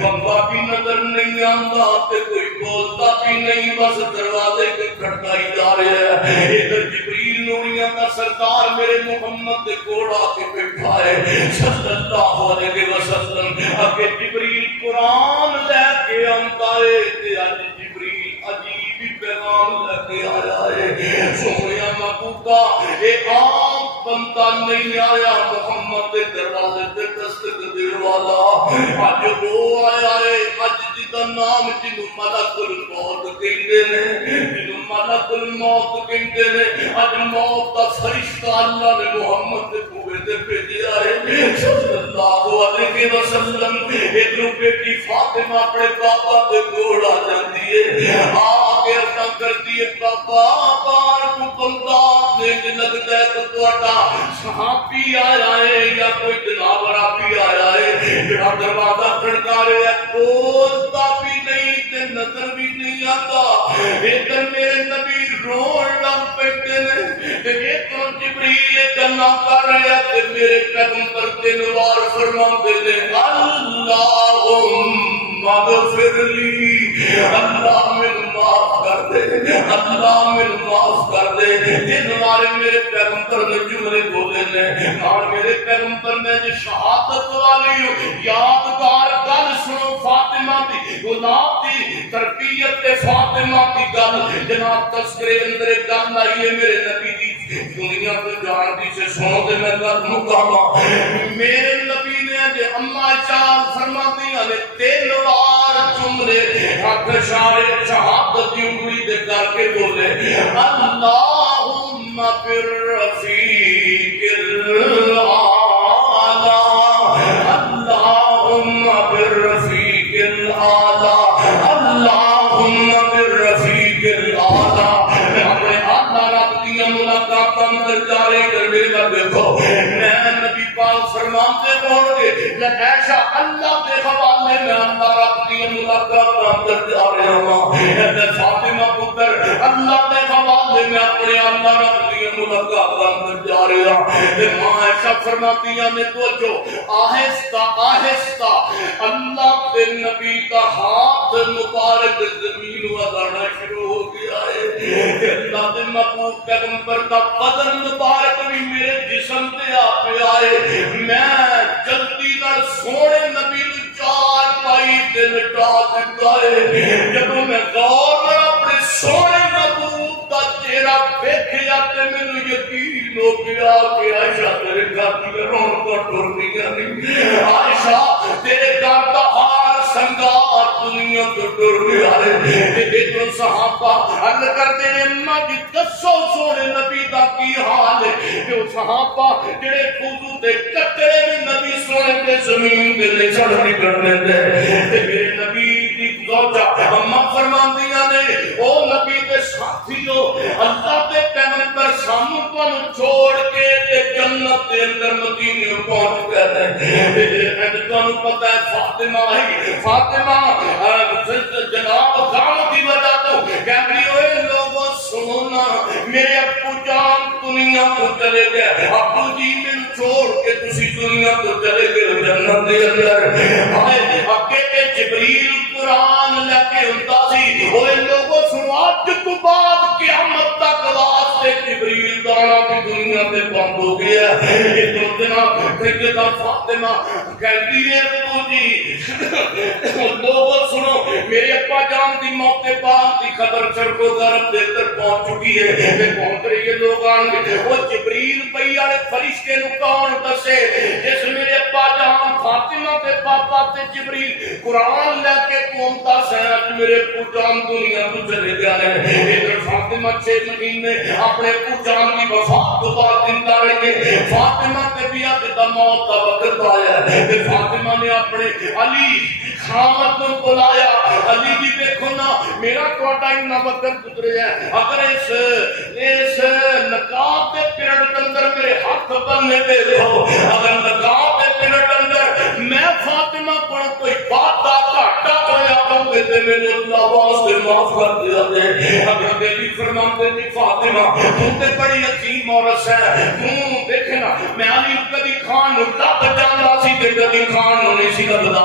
بندہ بھی نظر نہیں آندا تے کوئی بولتا بھی نہیں, بس دروازے تے کھٹکائی جا رہا ہے. ادھر جبریل نوریاں کا سرکار میرے محمد دے کول آ کے بیٹھا ہے صلی اللہ علیہ وسلم. اگے جبریل قرآن لے کے آندا ہے تے اج جبریل عجیب ہی پیغام لے کے آیا ہے. سونیا محبوبا اے عام بندہ نہیں آیا, محمد دے دروازے تے دستک دین والا اج وہ آیا ہے. اج جدا نام جنوں ملک الموت کہندے نے, جنوں ملک الموت کہندے نے, اج موت دا فرشتہ اللہ نے محمد دے بوئے تے بھیجیا ہے صلی اللہ علیہ وسلم. ادھر بیٹی فاطمہ اپنے بابا دے کول آ جاندی ہے, آ کے عرض کرتی ہے بابا بار کو بندہ نے لگتا ہے تو تہاڈا صحابی آیا ہے یا کوئی جناب رابی آیا ہے جڑا دروازہ کھڑکا رہا ہے, بولتا بھی نہیں تے نظر بھی نہیں آتا. ادھر میرے نبی رون لگ پیتے نے تے ادھر جبریل گلاں کر رہا ہے تے میرے پیغمبر تین وار فرماندے نے اللہم مغفر لی, اللہ میرے معاف کر دے, اللہ میرے معاف کر دے. تین وار میرے پیغمبر نے جملے بولے نے اور میرے پیغمبر نے جو شہادت والی یادگار گل سنو فاطمہ دی گلاب دی تربیت فاطمہ کی گل جناب تذکرے اندر گل آئی ہے میرے نبی دی دنیا کو جان دی سے سنو دے میں گل مکاما. میرے نبی نے جے اما چال فرماتی نے تین وار چمرے حق شار شہادت دی انگلی دے کر کے بولے اللہم بالرفیق الاعلی، اللہم بالرفیق الاعلی، اللہم بالرفیق الاعلی۔ اپنے آقا رب کی ملاقاتاں اندر جاری کرنے لگے تو میں نبی پاک فرماتے ہوں گے عائشہ اللہ کے حوالے میں اللہ رب کی ملاقاتاں اندر جاری ہوں، فاطمہ پتر اللہ کے حوالے میں اپنے اللہ رب کی ملاقاتاں اندر جاری ہوں۔ ماں عائشہ فرماتی ہیں نے تو جو آہستہ آہستہ اللہ کے نبی کا ہاتھ مبارک زمین وزانا شروع ہو گیا ہے، اللہ کے محبوب پیغمبر کا بدن مبارک بھی میرے جسم پہ آپ آئے، میں جلدی در سونے نبی چار پائی تے لٹا دیتا ہے۔ جب میں غور میں اپنے سونے محبوب کا چہرہ دیکھیا تے مینوں یقین ہو گیا کہ عائشہ تیرے گھر کی رونقاں ٹر گئیاں نہیں، عائشہ تیرے گھر کا ہار سنگار دنیا تو ٹر گیا ہے۔ جو صحابہ عرض کرتے ہیں اماں جی دسو سونے نبی دا کی حال ہے، جو صحابہ جڑے وضو دے قطرے میں نبی سونے دے زمین دے لے چڑھ نہیں کرنے دے، میرے نبی دی زوجہ اماں فرماندیاں نے او نبی دے ساتھیوں اللہ دے پیغمبر سامنے تانوں چھوڑ کے تے جنت دے اندر مدینے پہنچ گئے ہیں۔ تانوں پتہ ہے فاطمہ ہی فاطمہ جناب غم کی وجہ تو کہتی ہوئے لوگوں سنو نا میرے ابو جان دنیا کو چلے گئے، ابو جی میں چھوڑ کے تسی دنیا کو چلے گئے جنت دے اندر، ہائے اگے تے جبریل قرآن لے کے ہوندا سی، اوے لوگوں سنو اج تو بعد قیامت تک واسطے جبریل دانا کی دنیا تے بند ہو گیا ہے۔ یہ تو جناب سیدہ فاطمہ کہتی ہے ابو جی لوگوں سنو میرے ابا جان دی موت کے بعد دی خبر چرکو درب دے تک پہنچ چکی ہے، پہنچ رہی ہے لوگ آن گے وہ جبریل پئی والے فرشتے نو کون دسے جس میرے ابا جان فاطمہ کے پاپا تے جبریل قرآن لے کے قومتا سینت میرے ابو جان دنیا تو چلے گئے ہیں۔ ادھر فاطمہ 6 مہینے اپنے ابو جان کی وفات تو بعد زندہ رہے، فاطمہ کے بیاہ دا موت کا وقت آیا ہے، فاطمہ نے اپنے علی خامد کو بلایا، علی جی دیکھو نا میرا کوٹا اتنا وقت گزرے ہے، اگر اس نقاب کے پیریڈ کے اندر میرے ہاتھ بننے دے دو، اگر نقاب کے پیریڈ اندر میں فاطمہ پر کوئی بات گھاٹا ہویا ہوگا تے میرے اللہ واسطے معاف کر دیا دے۔ اگر دلی فرماتے تھی فاطمہ تو تے بڑی عظیم عورت ہے، تو دیکھنا میں علی کبھی خان نو لب جاندا سی تے کبھی خان نو نہیں سی لبدا،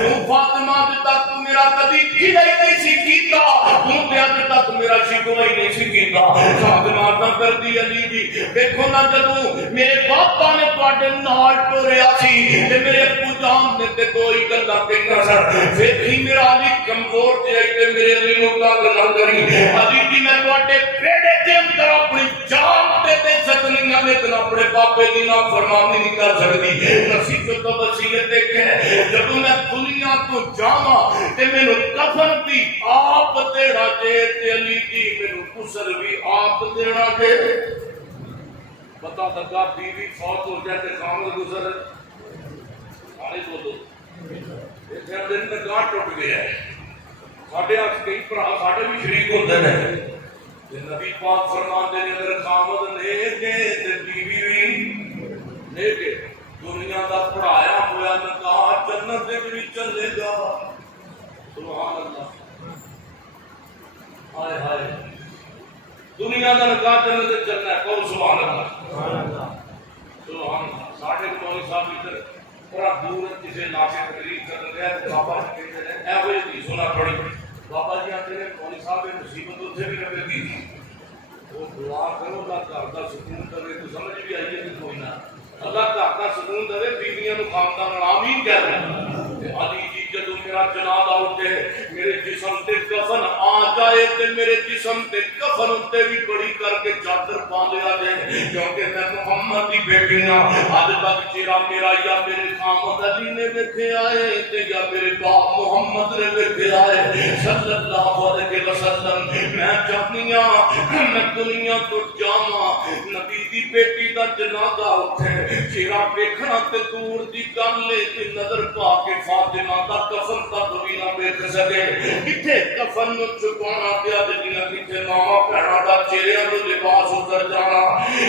تو فاطمہ تک تو میرا کبھی کھلائی نہیں سی کیتا، تو اج تک میرا شکوہ نہیں سی کیتا۔ فاطمہ کر دی علی جی دیکھو نا جدوں میرے باپا نے تواڈے نال ٹوریا سی تے میرے ابو جان نے تے کوئی گلاں کہنا سر ویکھی میرا علی کمزور تے آئی تے میرے علی نو تنگ نہ کری، علی جی میں تواڈے بیڑے دے اندر اپنی جان تے سکنی نہ لیکن اپنے باپے دی نا فرمانی نہیں کر سکتی۔ نصیب تو وصیت دیکھے جدوں میں دنیا تو جاواں تے مینوں کفن بھی آپ دینا دے تے علی جی مینوں غسل بھی آپ دینا دے۔ پتہ لگا بیوی فوت ہو جائے تے خامد غسل آنے بولو اتنے دن میں گاہ ٹوٹ گیا ہے۔ ساڈے اج کئی بھرا ساڈے بھی شریک ہوندے نے، نبی پاک فرماتے ہیں اگر خامد نیک ہے تے بیوی بھی نیک ہے، دنیا دا پڑھایا ہوا نکاح جنت دے وچ چلے گا۔ سبحان اللہ، ہائے ہائے دنیا دا نکاح جنت دے چلنا ہے، کہو سبحان اللہ سبحان اللہ سبحان اللہ۔ ساڈے مولوی صاحب ادھر بڑا دور کسی علاقے تقریر کر رہے ہیں، بابا جی کہتے ہیں ایہو جی سنا پڑی، بابا جی آتے ہیں مولوی صاحب مصیبت اتنے بھی لگے گی، وہ دعا کرو اللہ گھر کا سکون دے، تو سمجھ بھی آئیے کہ کوئی نہ اللہ گھر کا سکون دے، بیویاں نو خاندان آمین کہہ رہے ہیں۔ علی جی جدوں میرا جنازہ اٹھے میرے جسم تے کفن آ جائے تے میرے جسم تے کفن تے بھی بڑی کر کے چادر باندھیا جائے، کیونکہ میں محمد دی بیٹی ہاں، اج تک چہرہ میرا یا میرے خامد علی نے دیکھے آئے تے یا میرے باپ محمد نے دیکھے آئے صلی اللہ علیہ وسلم۔ وسلم میں چاہنی ہاں میں دنیا تو جاواں نبی دی بیٹی دا جنازہ اٹھے چہرہ دیکھنا تے دور دی گل ہے نظر پا کے فاطمہ دا کفن تک بھی نہ دیکھ سکے کتنے کفن نو چھپانا پیا جنہاں کتنے ماما بہنا دا چہرے نو لباس اتر جانا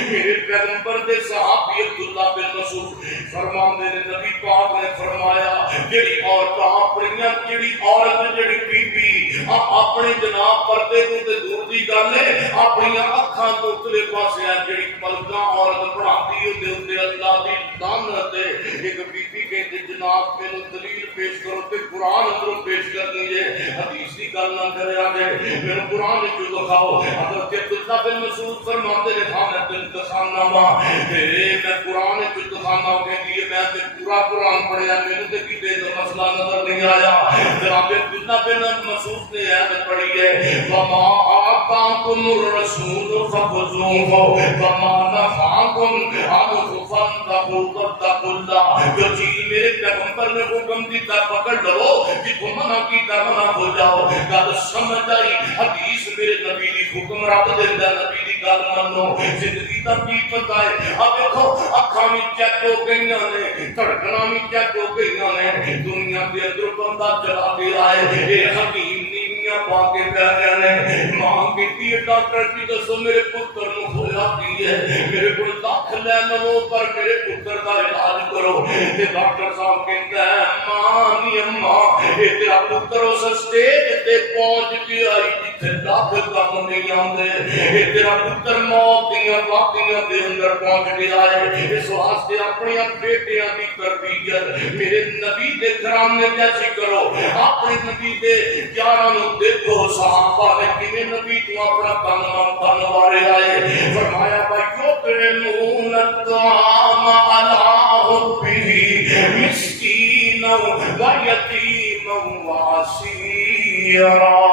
میرے پیغمبر دے صحابی عبداللہ بن مسعود فرماندے نے نبی پاک نے فرمایا جڑی عورت اپنی جڑی عورت جڑی بی بی اپنے جناب پردے تو تے دور دی گل ہے اپنی اکھاں تو اتلے پاسے جڑی پلکاں عورت پڑھاتی ہوندے ہوندے اللہ دی لعنت ہے ایک بی بی کہندے جناب مینوں دلیل پیش کرو تے قرآن اندروں پیش کر دیجئے حدیث دی گل نہ کریا جے مینوں قرآن وچ دکھاؤ حضرت عبداللہ بن مسعود فرماندے نے ہاں میں تینوں دکھانا وا تے میں قرآن وچ دکھانا کہندی ہے میں تے پورا قرآن پڑھیا مینوں تے کتے دا مسئلہ نظر نہیں آیا جناب عبداللہ بن مسعود نے آیت پڑھی ہے وما آتاکم الرسول فخذوه وما نهاکم عنہ فانتہوا واتقوا اللہ جو چیز میرے پیغمبر نے حکم دیتا پکڑ لو جس کو منع کیتا منع ہو جاؤ گل سمجھ آئی حدیث میرے نبی دی حکم رب دیندا نبی دی گل منو زندگی دا کی پتہ ہے اب دیکھو اکھاں وچ چیک ہو گئیاں نے دھڑکناں وچ چیک ہو گئیاں نے دنیا دے اندر بندہ چلا کے آئے اے حکیم نیویاں پا کے پہ گئے نے ماں کہتی ہے ڈاکٹر کی دسو میرے پتر نو ہویا کی ہے میرے کو لاکھ لے لو پر میرے پتر دا علاج کرو تے ڈاکٹر صاحب کہندا ہے ماں نی اماں اے تیرا پتر اس سٹیج تے پہنچ گیا جتھے لاکھ کم نہیں آندے اے تیرا پتر موت دیاں وادیاں دے اندر پہنچ گیا ہے اس واسطے اپنی بیٹیاں دی تربیت میرے نبی دے گھرانے جیسی کرو اپنے نبی دے یاراں نو دیکھو صحابہ نے کیویں نبی تو اپنا کام وارے آئے فرمایا بھائی یطعمون الطعام علی حبہ مسکینا و یتیما و اسیرا